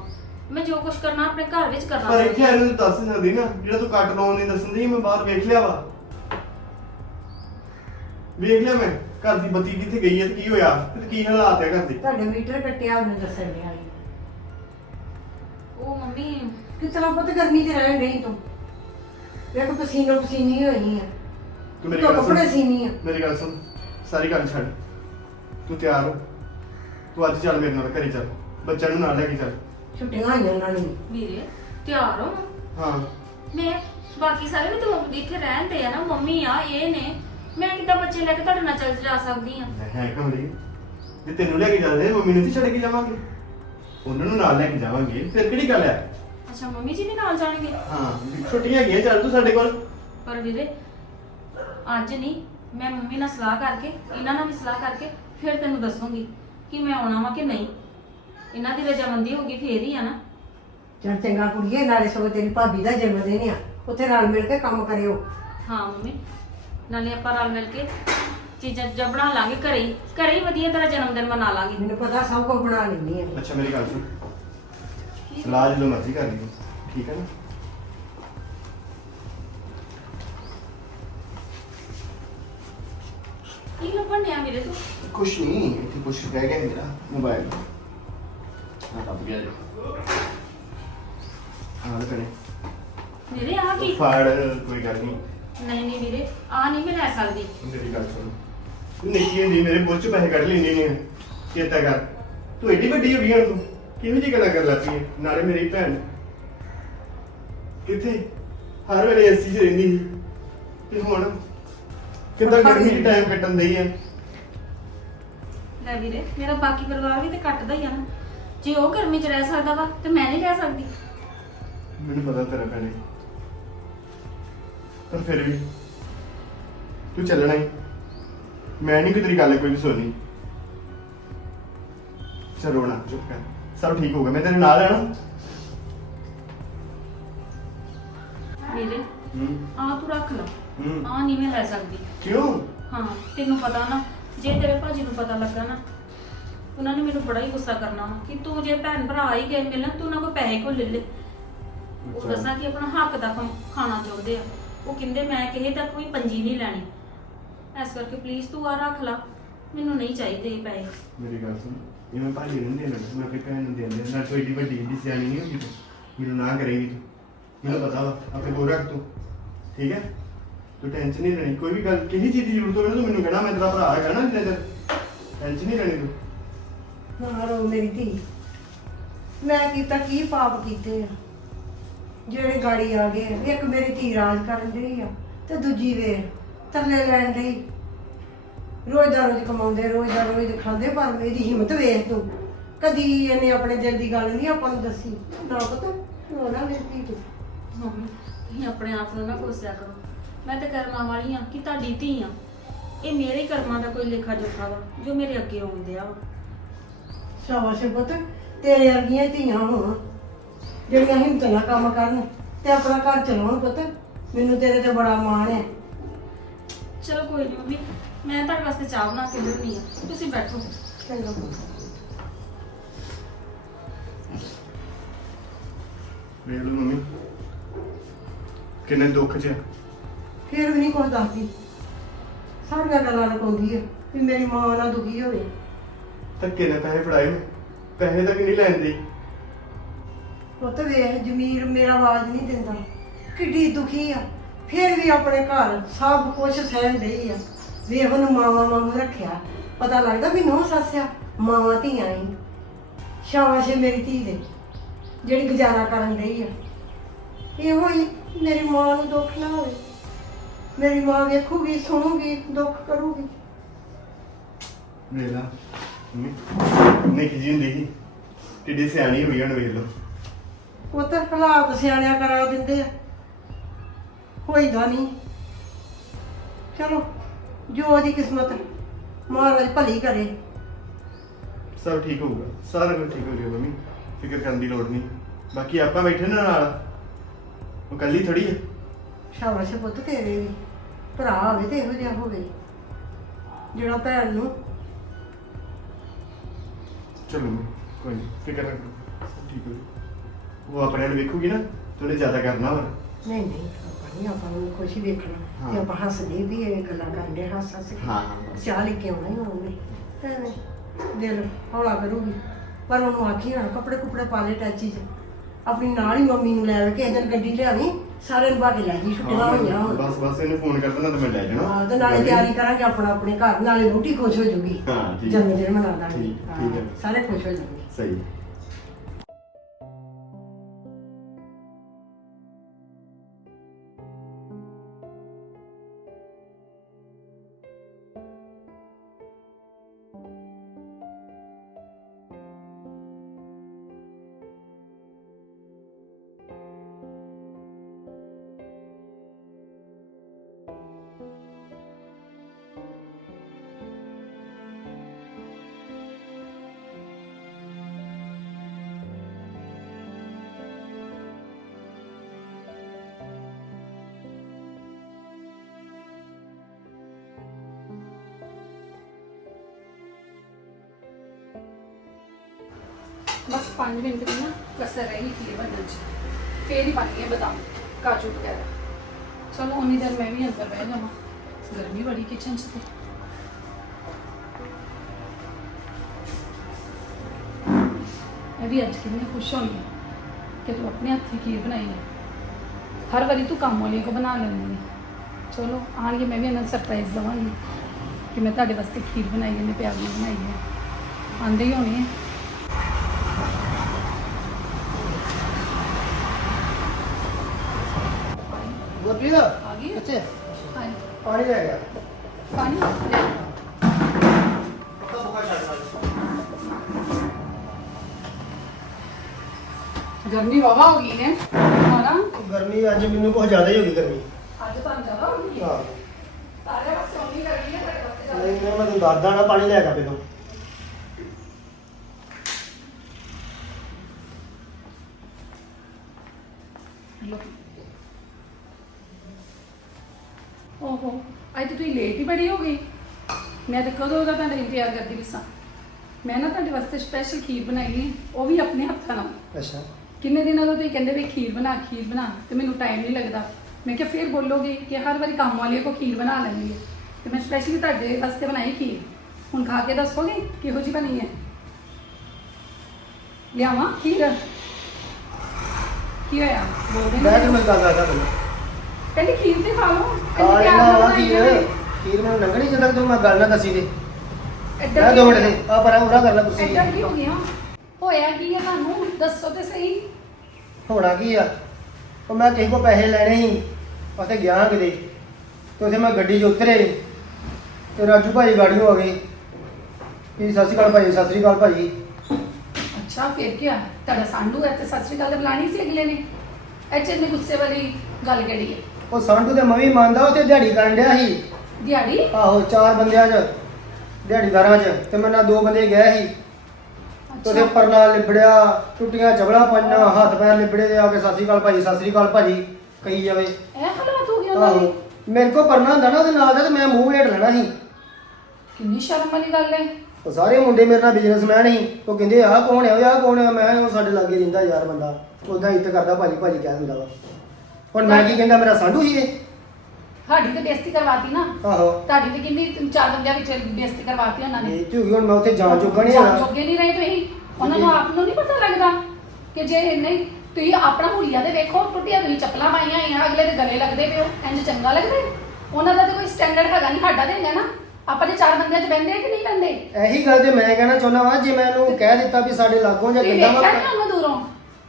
ਮੈਂ ਜੋ ਕੁਝ ਕਰਨਾ ਆਪਣੇ ਘਰ ਵਿੱਚ ਕਰਨਾ ਪਰ ਇੱਥੇ ਆਏ ਨੂੰ ਤੂੰ ਦੱਸ ਨਹੀਂ ਸਕਦੀ ਨਾ ਜਿਹੜਾ ਤੂੰ ਕੱਟ ਲਾਉਣ ਨਹੀਂ ਦੱਸਣ ਦੀ ਮੈਂ ਬਾਹਰ ਵੇਖ ਲਿਆ ਵਾ। ਵੇਖ ਲਿਆ ਮੈਂ। ਘਰ ਦੀ ਬੱਤੀ ਕਿੱਥੇ ਗਈ ਹੈ ਤੇ ਕੀ ਹੋਇਆ? ਤੇ ਕੀ ਹਾਲਾਤ ਹੈ ਘਰ ਦੇ? ਤੁਹਾਡੇ ਮੀਟਰ ਕੱਟਿਆ ਉਹਨੇ ਦੱਸਣ ਡਿਆ ਸੀ। ਉਹ ਮੰਮੀ ਤਰ੍ਹਾਂ ਪੁੱਤ ਗਰਮੀ 'ਚ ਰਹਿਣ ਨਹੀਂ ਤੂੰ? ਵੇਖ ਪਸੀਨੋ ਪਸੀਨੀ ਹੋਈ ਆ। ਤੂੰ ਮੇਰੀ ਗੱਲ ਕੱਪੜੇ ਸੀਨੀ ਆ। ਮੇਰੀ ਗੱਲ ਸੁਣ। ਸਾਰੀ ਗੱਲ ਛੱਡ। ਤੂੰ ਤਿਆਰ ਹੋ। ਤੂੰ ਅੱਜ ਚੱਲ ਮੇਰੇ ਨਾਲ ਘਰੇ ਚੱਲ। ਬੱਚਿਆਂ ਨੂੰ ਨਾਲ ਲੈ ਕੇ ਚੱਲ। ਛੁੱਟੀਆਂ ਹੋਈਆਂ ਉਹਨਾਂ ਨੂੰ। ਵੀਰੇ ਤਿਆਰ ਹੋ। ਹਾਂ। ਮੈਂ ਬਾਕੀ ਸਾਰੇ ਵੀ ਤਾਂ ਇੱਥੇ ਰਹਿੰਦੇ ਆ ਨਾ ਮੰਮੀ ਆ ਇਹ ਨੇ। ਮੈਂ ਕਿੱਦਾਂ ਬੱਚੇ ਲੈ ਕੇ ਤੁਹਾਡੇ ਨਾਲ ਚੱਲ ਜਾ ਸਕਦੀ ਆ ਮੈਂ ਹੈ ਕਮਲੀ ਜੇ ਤੈਨੂੰ ਲੈ ਕੇ ਜਾਂਦੇ ਮੰਮੀ ਨੂੰ ਤੇ ਛੱਡ ਕੇ ਜਾਵਾਂਗੇ। ਉਹਨਾਂ ਨੂੰ ਨਾਲ ਲੈ ਕੇ ਜਾਵਾਂਗੇ। ਫਿਰ ਕਿਹੜੀ ਗੱਲ ਹੈ? ਅੱਛਾ ਮੰਮੀ ਜੀ ਵੀ ਨਾਲ ਜਾਣਗੇ? ਹਾਂ ਛੁੱਟੀਆਂ ਹੈਗੀਆਂ ਚੱਲ ਤੂੰ ਸਾਡੇ ਕੋਲ। ਪਰ ਵੀਰੇ ਅੱਜ ਨਹੀਂ ਮੈਂ ਮੰਮੀ ਨਾਲ ਸਲਾਹ ਕਰਕੇ ਇਹਨਾਂ ਨਾਲ ਵੀ ਸਲਾਹ ਕਰਕੇ ਫਿਰ ਤੈਨੂੰ ਦੱਸੂਗੀ ਕਿ ਮੈਂ ਆਉਣਾ ਵਾ ਕਿ ਨਹੀਂ। ਇਹਨਾਂ ਦੀ ਰਜਾਮੰਦੀ ਹੋਗੀ ਫੇਰ ਹੀ ਆ ਨਾ। ਚਲ ਚੰਗਾ ਕੁੜੀਏ ਨਾਲੇ ਸਗੋਂ ਤੇਰੀ ਭਾਬੀ ਦਾ ਜਨਮ ਦਿਨ ਆ। ਉੱਥੇ ਰਲ ਮਿਲ ਕੇ ਕੰਮ ਕਰਿਓ। ਹਾਂ ਮੰਮੀ। ਨਾਲੇ ਆਪਾਂ ਰਲ ਮਿਲ ਕੇ ਚੀਜ਼ਾਂ ਚੀਜ਼ਾਂ ਬਣਾ ਲਾਂਗੇ ਘਰੇ ਹੀ। ਘਰੇ ਹੀ ਵਧੀਆ ਤਰ੍ਹਾਂ ਜਨਮ ਦਿਨ ਮਨਾ ਲਾਂਗੇ। ਮੈਨੂੰ ਪਤਾ ਸਭ ਕੁਝ ਬਣਾ ਲੈਂਦੀ ਆ। ਅੱਛਾ ਮੇਰੀ ਗੱਲ ਸੁਣ। ਸਲਾਹ ਜਦੋਂ ਮਰਜ਼ੀ ਕਰ ਲਈ ਠੀਕ ਹੈ ਨਾ? ਕੀ ਲੱਭਣ ਡਿਆ ਵੀਰੇ ਤੂੰ? ਕੁਛ ਨਹੀਂ ਇੱਥੇ ਕੁਛ ਰਹਿ ਗਿਆ ਮੇਰਾ ਮੋਬਾਈਲ ਹਾਂ ਟੱਪ ਗਿਆ ਜੀ। ਹਾਂ ਲੈ ਕਰੇ ਵੀਰੇ ਆ ਕੀ? ਫਾੜ ਕੋਈ ਗੱਲ ਨਹੀਂ ਨਹੀਂ ਨਹੀਂ ਵੀਰੇ ਆ ਨਹੀਂ ਮੈਂ ਲੈ ਸਕਦੀ। ਮੇਰੀ ਗੱਲ ਸੁਣ। ਨਿੱਕੀ ਹੁੰਦੀ ਮੇਰੇ ਬੁੱਝ ਚ ਪੈਸੇ ਕੱਢ ਲੈਂਦੀ ਨੇ ਚੇਤਾ ਕਰ। ਤੂੰ ਏਡੀ ਵੱਡੀ ਹੋ ਗਈ ਹੁਣ ਤੂੰ। ਕਿਵੇਂ ਦੀ ਗੱਲਾਂ ਕਰ ਲੱਗੀ ਹੈ ਨਾਲੇ ਮੇਰੀ ਭੈਣ। ਕਿੱਥੇ? ਹਰ ਵੇਲੇ ਏਸੀ 'ਚ ਰਹਿੰਦੀ ਸੀ। ਤੇ ਹੁਣ ਕਿੱਦਾਂ ਗਰਮੀ ਦੀ। ਟਾਈਮ ਕੱਟਣ ਦਈ ਹੈ ਲੈ ਵੀਰੇ ਮੇਰਾ ਬਾਕੀ ਪਰਿਵਾਰ ਵੀ ਤੇ ਕੱਟਦਾ ਹੀ ਆ ਨਾ। ਜੇ ਉਹ ਗਰਮੀ 'ਚ ਰਹਿ ਸਕਦਾ ਵਾ ਤੇ ਮੈਂ ਨਹੀਂ ਰਹਿ ਸਕਦੀ। ਮੈਨੂੰ ਪਤਾ ਤੇਰਾ ਭੈਣੇ। ਪਰ ਫਿਰ ਵੀ ਤੂੰ ਚੱਲਣਾ ਹੀ। ਮੈਂ ਨਹੀਂ ਤੇਰੀ ਗੱਲ ਕੋਈ ਵੀ ਸੁਣਨੀ। ਚਲ ਰੋਣਾ ਚੁੱਪ ਕਰ। ਸਭ ਠੀਕ ਹੋਊਗਾ ਮੈਂ ਤੇਰੇ ਨਾਲ ਨਾ ਵੀਰੇ ਹੂੰ। ਆ ਤੂੰ ਰੱਖ ਲਾ। ਹੂੰ। ਆ ਨਹੀਂ ਮੈਂ ਲੈ ਸਕਦੀ। ਕਿਉਂ? ਹਾਂ ਤੈਨੂੰ ਪਤਾ ਨਾ ਜੇ ਤੇਰੇ ਭਾਜੀ ਨੂੰ ਪਤਾ ਲੱਗਾ ਨਾ ਉਹਨਾਂ ਨੇ ਮੈਨੂੰ ਬੜਾ ਹੀ ਗੁੱਸਾ ਕਰਨਾ ਕਿ ਤੂੰ ਜੇ ਭੈਣ ਭਰਾ ਹੀ ਗਏ ਮਿਲਣ ਤੂੰ ਉਹਨਾਂ ਕੋ ਪੈਸੇ ਕੋ ਲੈ ਲੈ? ਉਹ ਅੱਛਾ। ਦੱਸਾਂ ਕਿ ਆਪਣਾ ਹੱਕ ਦਾ ਖਾਣਾ ਚਾਹੁੰਦੇ ਆ। ਉਹ ਕਹਿੰਦੇ ਮੈਂ ਕਿਸੇ ਤੱਕ ਕੋਈ ਪੰਜੀ ਨਹੀਂ ਲੈਣੀ। ਇਸ ਕਰਕੇ ਪਲੀਜ਼ ਤੂੰ ਆ ਰੱਖ ਲਾ। ਮੈਨੂੰ ਨਹੀਂ ਚਾਹੀਦੇ ਇਹ ਪੈਸੇ। ਮੇਰੀ ਗੱਲ ਸੁਣ ਇਹ ਮੈਂ ਭਾਜੀ ਨੂੰ ਦੇ ਲੈਣਾ ਮੈਂ ਆਪਣੀ ਭੈਣ ਨੂੰ ਦੇ ਦੇਣਾ ਨਾ ਕੋਈ ਏਡੀ ਵੱਡੀ ਏਡੀ ਸਿਆਣੀ ਨਹੀਂ ਹੋਗੀ ਤੂੰ। ਮੈਨੂੰ ਨਾ ਕਰੇਗੀ ਤੂੰ। ਮੈਨੂੰ ਪਤਾ ਵਾ ਆਪਣੇ ਕੋਲ ਰੱਖ ਤੂੰ। ਠੀਕ ਹੈ? ਤੂੰ ਟੈਨਸ਼ਨ ਨਹੀਂ ਲੈਣੀ। ਕੋਈ ਵੀ ਗੱਲ ਕਿਹੀ ਚੀਜ਼ ਦੀ ਜ਼ਰੂਰਤ ਹੋਵੇ ਨਾ ਤੂੰ ਮੈਨੂੰ ਕਹਿਣਾ ਮੈਂ ਤੇਰਾ ਭਰਾ ਹੈਗਾ ਨਾ ਜਿੰਨੇ ਚਿਰ। ਟੈਨਸ਼ਨ ਨਹੀਂ ਲੈਣੀ ਤੂੰ। ਨਾ ਰੋ ਮੇਰੀ ਧੀ। ਮੈਂ ਕੀਤਾ ਕੀ ਪਾਪ ਕੀਤੇ ਆ? ਜਿਹੜੇ ਗਾੜੀ ਆ ਗਏ। ਇੱਕ ਮੇਰੀ ਧੀ ਰਾਜ ਕਰਨ ਡਈ ਆ ਤੇ ਦੂਜੀ ਵੇ ਤਰਲੇ ਲੈਣ ਡਈ। ਰੋਜ਼ ਦਾ ਰੋਜ਼ ਕਮਾਉਂਦੇ ਰੋਜ਼ ਦਾ ਰੋਜ਼ ਖਾਂਦੇ ਪਰ ਮੇਰੀ ਹਿੰਮਤ ਵੇਖ ਤੂੰ। ਕਦੀ ਇਹਨੇ ਆਪਣੇ ਦਿਲ ਦੀ ਗੱਲ ਨਹੀਂ ਆਪਾਂ ਨੂੰ ਦੱਸੀ। ਨਾ ਪਤਾ ਨਾ ਮੇਰੀ ਧੀ ਤੂੰ। ਮੰਮੀ ਤੁਸੀਂ ਆਪਣੇ ਆਪ ਨੂੰ ਨਾ ਕੋਸਿਆ ਕਰੋ। ਮੈਂ ਤੇ ਕਰਮਾਂ ਵਾਲੀ ਆ ਕਿ ਤੁਹਾਡੀ ਧੀ ਆ। ਇਹ ਮੇਰੇ ਕਰਮਾਂ ਦਾ ਕੋਈ ਲੇਖਾ ਜੋਖਾ ਵਾ ਜੋ ਮੇਰੇ ਅੱਗੇ ਆਉਂਦੇ ਆ ਵਾ। ਸ਼ਾਬਾਸ਼ ਪੁੱਤ ਤੇਰੇ ਵਰਗੀਆਂ ਧੀਆਂ ਹੋਣ। ਜਿਹੜੀਆਂ ਹਿੰਮਤ ਨਾਲ ਕੰਮ ਕਰਨ ਤੇ ਆਪਣਾ ਘਰ ਚਲਾਉਣ ਪੁੱਤ ਮੈਨੂੰ ਤੇਰੇ ਤੇ ਬੜਾ ਮਾਣ ਹੈ। ਚਲੋ ਕੋਈ ਨਹੀਂ ਮੰਮੀ ਮੈਂ ਤੁਹਾਡੇ ਵਾਸਤੇ ਚਾਹ ਬਣਾ ਕੇ ਲਿਆਉਣੀ ਆ ਤੁਸੀਂ ਬੈਠੋ। ਚੰਗਾ ਪੁੱਤ। ਵੇਖ ਲਓ ਮੰਮੀ ਕਿੰਨੇ ਦੁੱਖ 'ਚ ਆ। ਫਿਰ ਵੀ ਨਹੀਂ ਕੁਝ ਦੱਸਦੀ। ਸਾਰੀਆਂ ਗੱਲਾਂ ਲਕਾਉਂਦੀ ਹੈ ਵੀ ਮੇਰੀ ਮਾਂ ਨਾ ਦੁਖੀ ਹੋਵੇ। ਧੱਕੇ ਨਾਲ ਪੈਸੇ ਫੜਾਏ ਪੈਸੇ ਤੱਕ ਨਹੀਂ ਲੈਂਦੀ ਪੁੱਤ ਵੇਖ ਜਮੀਰ ਮੇਰਾ ਆਵਾਜ਼ ਨਹੀਂ ਦਿੰਦਾ। ਕਿੱਡੀ ਦੁਖੀ ਆ। ਫਿਰ ਵੀ ਆਪਣੇ ਘਰ ਸਭ ਕੁਝ ਸਹਿਣ ਡਈ ਆ। ਵੇਖ, ਉਹਨੂੰ ਮਾਵਾਂ ਵਾਂਗੂ ਰੱਖਿਆ। ਪਤਾ ਲੱਗਦਾ ਵੀ ਨੋ ਸੱਸਿਆ ਮਾਵਾਂ ਧੀਆਂ ਹੀ ਸ਼ਾਬਾਸ਼ ਏ ਮੇਰੀ ਧੀ ਦੇ, ਜਿਹੜੀ ਗੁਜ਼ਾਰਾ ਕਰਨ ਡਈ ਆ। ਇਹੋ ਹੀ ਮੇਰੀ ਮਾਂ ਨੂੰ ਦੁੱਖ ਨਾ ਹੋਵੇ। ਮੇਰੀ ਮਾਂ ਵੇਖੂਗੀ, ਸੁਣੂਗੀ, ਦੁੱਖ ਕਰੂਗੀ। ਵੇਖ ਨਿੱਕੀ ਜਿਹੀ ਹੁੰਦੀ ਸੀ। ਕਿੱਡੀ ਸਿਆਣੀ ਹੋਈ ਹੁਣ ਵੇਖ ਲਓ। ਉਹ ਤਾਂ ਹਾਲਾਤ ਸਿਆਣਿਆਂ ਕਰਾ ਦਿੰਦੇ ਆ। ਹੋਈਦਾ ਨਹੀਂ। ਚਲੋ ਜੋ ਉਹਦੀ ਕਿਸਮਤ ਮਹਾਰਾਜ ਭਲੀ ਕਰੇ। ਸਭ ਠੀਕ ਹੋਊਗਾ। ਸਾਰਾ ਕੁਝ ਠੀਕ ਹੋ ਜਾਊਗਾ ਮੰਮੀ। ਫਿਕਰ ਕਰਨ ਦੀ ਲੋੜ ਨਹੀਂ। ਬਾਕੀ ਆਪਾਂ ਬੈਠੇ ਨਾ ਨਾਲ। ਉਹ ਕੱਲੀ ਥੋੜੀ ਹੈ ਸ਼ਾਬਾਸ਼ ਪੁੱਤ ਤੇਰੇ ਵੀ। ਭਰਾ ਹੋਵੇ ਤੇ ਇਹੋ ਜਿਹਾ ਹੋਵੇ। ਜਿਹੜਾ ਭੈਣ ਨੂੰ। ਚਲੋ ਮੰਮੀ, ਕੋਈ ਨਹੀਂ ਫਿਕਰ ਨਾ ਕਰੋ। ਸਭ ਠੀਕ ਹੋ। ਉਹ ਆਪਣੇ ਨੂੰ ਵੇਖੂਗੀ ਨਾ ਤੇ ਉਹਨੇ ਜ਼ਿਆਦਾ ਕਰਨਾ ਹੋਰ ਨਹੀਂ ਨਹੀਂ ਆਪਾਂ ਨਹੀਂ ਆਪਾਂ ਨੂੰ ਖੁਸ਼ੀ ਵੇਖਣਾ। ਤੇ ਹਾਂ। ਆਪਾਂ ਹੱਸਦੇ ਵੀ ਇਹ ਗੱਲਾਂ ਕਰਦੇ ਹੱਸ ਹੱਸ ਕੇ। ਹਾਂ, ਹਾਂ। ਚਾਹ ਲੈ ਕੇ ਆਉਣਾ ਹੀ ਉਹਨੇ। ਐਵੇਂ ਦਿਲ ਹੌਲਾ ਕਰੂਗੀ। ਪਰ ਉਹਨੂੰ ਆਖੀ ਨਾ ਕੱਪੜੇ ਕੁਪੜੇ ਪਾ ਲੈ ਟੈਚੀ 'ਚ। ਆਪਣੀ ਨਾਲ ਹੀ ਮੰਮੀ ਨੂੰ ਲੈ ਕੇ ਦਿਨ ਗੱਡੀ ਲਿਆਵੀਂ ਸਾਰੇ ਨੂੰ ਬਾਗੇ ਲੈ ਜੀ ਛੁੱਟੀਆਂ ਹੋਈਆਂ ਹੁਣ। ਬਸ ਬਸ ਇਹਨੂੰ ਫੋਨ ਕਰ ਦੇਣਾ ਤੇ ਮੈਂ ਲੈ ਜਾਣਾ। ਹਾਂ ਤੇ ਨਾਲੇ ਤਿਆਰੀ ਕਰਾਂਗੇ ਆਪਣਾ ਆਪਣੇ ਘਰ ਨਾਲੇ ਰੋਟੀ ਖੁਸ਼ ਹੋ ਜੂਗੀ। ਹਾਂ, ਠੀਕ। ਜਨਮ ਦਿਨ ਮਨਾ ਦਾਂਗੇ ਠੀਕ, ਠੀਕ ਹੈ। ਹਾਂ, ਸਾਰੇ ਖੁਸ਼ ਹੋ ਜਾਣਗੇ ਸਹੀ। ਬਸ 5 ਮਿੰਟ ਦੀ ਨਾ ਕਸਰ ਰਹੀ ਖੀਰ ਬਣਨ ਚ। ਫੇਰ ਹੀ ਬਣ ਗਏ ਬਦਾਮ, ਕਾਜੂ ਵਗੈਰਾ। ਚਲੋ ਉਨੀ ਦੇਰ ਮੈਂ ਵੀ ਅੰਦਰ ਬਹਿ ਜਾਵਾਂ। ਗਰਮੀ ਬੜੀ ਕਿਚਨ ਚ ਤੇ। ਮੈਂ ਵੀ ਅੱਜ ਕਿੰਨੀ ਖੁਸ਼ ਹੋਈ ਹਾਂ ਕਿ ਤੂੰ ਆਪਣੇ ਹੱਥੀਂ ਖੀਰ ਬਣਾਈ ਹੈ। ਹਰ ਵਾਰੀ ਤੂੰ ਕੰਮ ਵਾਲੀ ਕੋ ਬਣਾ ਲੈਂਦੀ ਹੈ। ਚਲੋ ਆਣਗੇ, ਮੈਂ ਵੀ ਇਹਨਾਂ ਨੂੰ ਸਰਪ੍ਰਾਈਜ਼ ਦਵਾਂਗੀ ਕਿ ਮੈਂ ਤੁਹਾਡੇ ਵਾਸਤੇ ਖੀਰ ਬਣਾਈ ਹੈ ਨੇ ਪਿਆਰ ਬਣਾਈ ਹੈ। ਆਂਦੇ ਹੀ ਹੋਣੇ ਆ ਗੁਰਪ੍ਰੀਤ ਆ ਗਈ ਕਿੱਥੇ ਹਾਂ ਪਾਣੀ ਲੈ ਗਿਆ ਪਾਣੀ ਲੈ ਪੱਕਾ ਪੱਕਾ ਛੱਡ ਨਾਲ ਗਰਮੀ ਵਾਵਾ ਹੋ ਗਈ ਹੈ ਹਨਾ ਗਰਮੀ ਅੱਜ ਮੈਨੂੰ ਬਹੁਤ ਜ਼ਿਆਦਾ ਹੀ ਹੋ ਗਈ ਗਰਮੀ ਅੱਜ ਤਾਂ ਜ਼ਿਆਦਾ ਹੋ ਗਈ ਹਾਂ ਸਾਰੇ ਪਾਸੇ ਸੋਨੀ ਗਰਮੀ ਹੈ ਤੁਹਾਡੇ ਵਾਸਤੇ ਜ਼ਿਆਦਾ। ਨਹੀਂ ਮੈਂ ਤੁਹਾਨੂੰ ਦੱਸਦਾ ਨਾ ਪਾਣੀ ਲੈ ਕੇ ਪਹਿਲਾਂ ਓਹੋ ਅੱਜ ਤਾਂ ਤੁਸੀਂ ਲੇਟ ਹੀ ਬੜੀ ਹੋ ਗਈ। ਮੈਂ ਤਾਂ ਕਦੋਂ ਦਾ ਤੁਹਾਡਾ ਇੰਤਜ਼ਾਰ ਕਰਦੀ ਵੀ ਸਾਂ? ਮੈਂ ਨਾ ਤੁਹਾਡੇ ਵਾਸਤੇ ਸਪੈਸ਼ਲ ਖੀਰ ਬਣਾਈ ਹੈ ਉਹ ਵੀ ਆਪਣੇ ਹੱਥਾਂ ਨਾਲ। ਅੱਛਾ। ਕਿੰਨੇ ਦਿਨਾਂ ਤੋਂ ਤੁਸੀਂ ਕਹਿੰਦੇ ਵੀ ਖੀਰ ਬਣਾ ਖੀਰ ਬਣਾ ਤੇ ਮੈਨੂੰ ਟਾਈਮ ਨਹੀਂ ਲੱਗਦਾ। ਮੈਂ ਕਿਹਾ ਫੇਰ ਬੋਲੋਗੇ ਕਿ ਹਰ ਵਾਰੀ ਕੰਮ ਵਾਲੀ ਕੋ ਖੀਰ ਬਣਾ ਲੈਂਦੀ ਹੈ। ਤੇ ਮੈਂ ਸਪੈਸ਼ਲੀ ਤੁਹਾਡੇ ਵਾਸਤੇ ਬਣਾਈ ਖੀਰ। ਹੁਣ ਖਾ ਕੇ ਦੱਸੋਗੇ ਕਿਹੋ ਜੀ ਬਣੀ ਹੈ? ਲਿਆਵਾਂ ਖੀਰ? ਕੀ ਹੋਇਆ? ਬੋਲਦੇ ਮੈਂ ਨਹੀਂ ਕਿ ਮੈਂ ਗੱਲ ਕਰਦਾ ਤੁਹਾਨੂੰ ਪਹਿਲੇ ਖੀਰ ਤੇ ਖਾ ਲਓ। ਖਾ ਇੰਨੀ ਪਿਆਰ ਲੈਣਾ ਨਾਲ ਵਾ ਬਣਾਈ ਹੈ। ਖੀਰ ਮੈਨੂੰ ਲੰਗਣੀ ਜਦੋਂ ਤੱਕ ਤੂੰ ਮੈਂ ਗੱਲ ਨਾ ਦੱਸੀ ਦੇ। ਐਡਾ ਮੈਂ ਕੀ ਦੋ ਹੋ ਮਿੰਟ? ਦੇ। ਆ ਪਰ ਉਰਾ ਕਰ ਲੈ ਕੁਰਸੀ ਐਡਾ ਕੀ ਹੋ ਗਿਆ? ਹੋਇਆ ਕੀ ਹੈ ਤੁਹਾਨੂੰ? ਦੱਸੋ ਤੇ ਸਹੀ। ਹੋਣਾ ਕੀ ਆ? ਉਹ ਮੈਂ ਕਿਸੇ ਕੋ ਪੈਸੇ ਲੈਣੇ ਸੀ ਉੱਥੇ ਗਿਆ ਕਿਤੇ। ਤੇ ਉੱਥੇ ਮੈਂ ਗੱਡੀ 'ਚ ਉਤਰੇ। ਤੇ ਰਾਜੂ ਭਾਈ ਗਾੜੀਆਂ ਆ ਗਏ। ਵੀ ਸਤਿ ਸ਼੍ਰੀ ਅਕਾਲ ਭਾਈ ਸਤਿ ਸ਼੍ਰੀ ਅਕਾਲ ਭਾਈ। ਅੱਛਾ ਫਿਰ ਕੀ ਆ? ਤੁਹਾਡਾ ਸਾਂਢੂ ਹੈ ਤੇ ਸਤਿ ਸ਼੍ਰੀ ਅਕਾਲ ਤਾਂ ਬੁਲਾਣੀ ਸੀ ਅਗਲੇ ਨੇ। ਐਚ ਇੰਨੀ ਗੁੱਸੇ ਵਾਲੀ ਗੱਲ ਕਿਹੜੀ ਹੈ ਉਹ ਸੰਧੂ ਤੇ ਮਵੀ ਮੰਨਦਾ ਉੱਥੇ ਦਿਹਾੜੀ ਕਰਨ ਡਿਆ ਸੀ। ਦਿਹਾੜੀ? ਆਹੋ ਚਾਰ ਬੰਦਿਆਂ 'ਚ ਦਿਹਾੜੀਦਾਰਾਂ 'ਚ ਤੇ ਮੇਰੇ ਨਾਲ ਦੋ ਬੰਦੇ ਗਏ ਸੀ। ਤੇ ਉਹਦੇ ਪਰਨਾ ਲਿਬੜਿਆ ਟੁੱਟੀਆਂ ਚਵਲਾ ਪਾਈਆਂ ਹੱਥ ਪੈਰ ਲਿਬੜੇ ਤੇ ਆ ਕੇ ਸਤਿ ਸ਼੍ਰੀ ਅਕਾਲ ਭਾਜੀ ਸਤਿ ਸ਼੍ਰੀ ਅਕਾਲ ਭਾਜੀ ਕਹੀ ਜਾਵੇ। ਇਹ ਹਾਲਾਤ ਹੋ ਗਿਆ ਉਹਨਾਂ ਆਹੋ ਮੇਰੇ ਕੋ ਪਰਨਾ ਹੁੰਦਾ ਨਾ ਉਹਦੇ ਨਾਲ ਦਾ ਤੇ ਮੈਂ ਮੂੰਹ ਹੇਠ ਲੈਣਾ ਸੀ। ਕਿੰਨੀ ਸ਼ਰਮ ਵਾਲੀ ਗੱਲ ਹੈ। ਉਹ ਸਾਰੇ ਮੁੰਡੇ ਮੇਰੇ ਨਾਲ ਬਿਜ਼ਨਸਮੈਨ ਸੀ। ਉਹ ਕਹਿੰਦੇ ਆਹ ਕੌਣ ਹੈ ਉਹ ਆਹ ਕੌਣ ਹੈ? ਮੈਂ ਕਿਹਾ ਉਹ ਸਾਡੇ ਲਾਗੇ ਰਹਿੰਦਾ ਯਾਰ ਬੰਦਾ। ਉਦਾਂ ਇੱਜ਼ਤ ਕਰਦਾ ਭਾਜੀ ਭਾਜੀ ਕਹਿ ਦਿੰਦਾ ਵਾ। ਹੁਣ ਮੈਂ ਕੀ ਕਹਿੰਦਾ ਮੇਰਾ ਸਾਡੂ ਹੀ ਇਹ ਸਾਡੀ ਤੇ ਬੇਇੱਜ਼ਤੀ ਕਰਵਾਤੀ ਨਾ। ਆਹੋ। ਤੁਹਾਡੀ ਤੇ ਕਿੰਨੀ ਚਾਰ ਬੰਦਿਆਂ ਵਿੱਚ ਬੇਇੱਜ਼ਤੀ ਕਰਵਾਤੀ ਉਹਨਾਂ ਨੇ। ਇਹ ਤੇ ਗਈ ਹੁਣ ਮੈਂ ਉੱਥੇ ਜਾਣ ਚੁੱਕਾ ਨਹੀਂ ਜਾਣ ਹੈਗਾ। ਜੋਗੇ ਨਹੀਂ ਰਹੇ ਤੁਸੀਂ। ਉਹਨਾਂ ਨੂੰ ਆਪ ਨੂੰ ਨਹੀਂ ਪਤਾ ਲੱਗਦਾ ਕਿ ਜੇ ਨਹੀਂ ਤੁਸੀਂ ਆਪਣਾ ਹੁਲੀਆ ਦੇ ਵੇਖੋ ਟੁੱਟੀਆਂ ਤੁਸੀਂ ਚੱਪਲਾਂ ਪਾਈਆਂ ਹੋਈਆਂ ਅਗਲੇ ਦੇ ਗਲੇ ਲੱਗਦੇ ਪਿਓ ਇੰਜ ਚੰਗਾ ਲੱਗਦਾ ਹੈ? ਉਹਨਾਂ ਦਾ ਤਾਂ ਕੋਈ ਸਟੈਂਡਰਡ ਹੈਗਾ ਨਹੀਂ ਸਾਡਾ ਤੇ ਹੈਗਾ ਨਾ। ਆਪਾਂ ਦੇ ਚਾਰ ਬੰਦਿਆਂ 'ਚ ਬਹਿੰਦੇ ਆ ਕਿ ਨਹੀਂ ਬਹਿੰਦੇ? ਇਹੀ ਗੱਲ ਤੇ ਮੈਂ ਕਹਿਣਾ ਚਾਹੁੰਦਾ ਵਾ ਜੇ ਮੈਂ ਇਹਨੂੰ ਕਹਿ ਦਿੱਤਾ ਵੀ ਸਾਡੇ ਲਾਗੋਂ ਜਾਂ ਤੁਸੀਂ ਕਿੱਦਾਂ ਵੇਖਿਆ ਵਾ ਨਾ ਉਹਨੂੰ ਦੂਰੋਂ?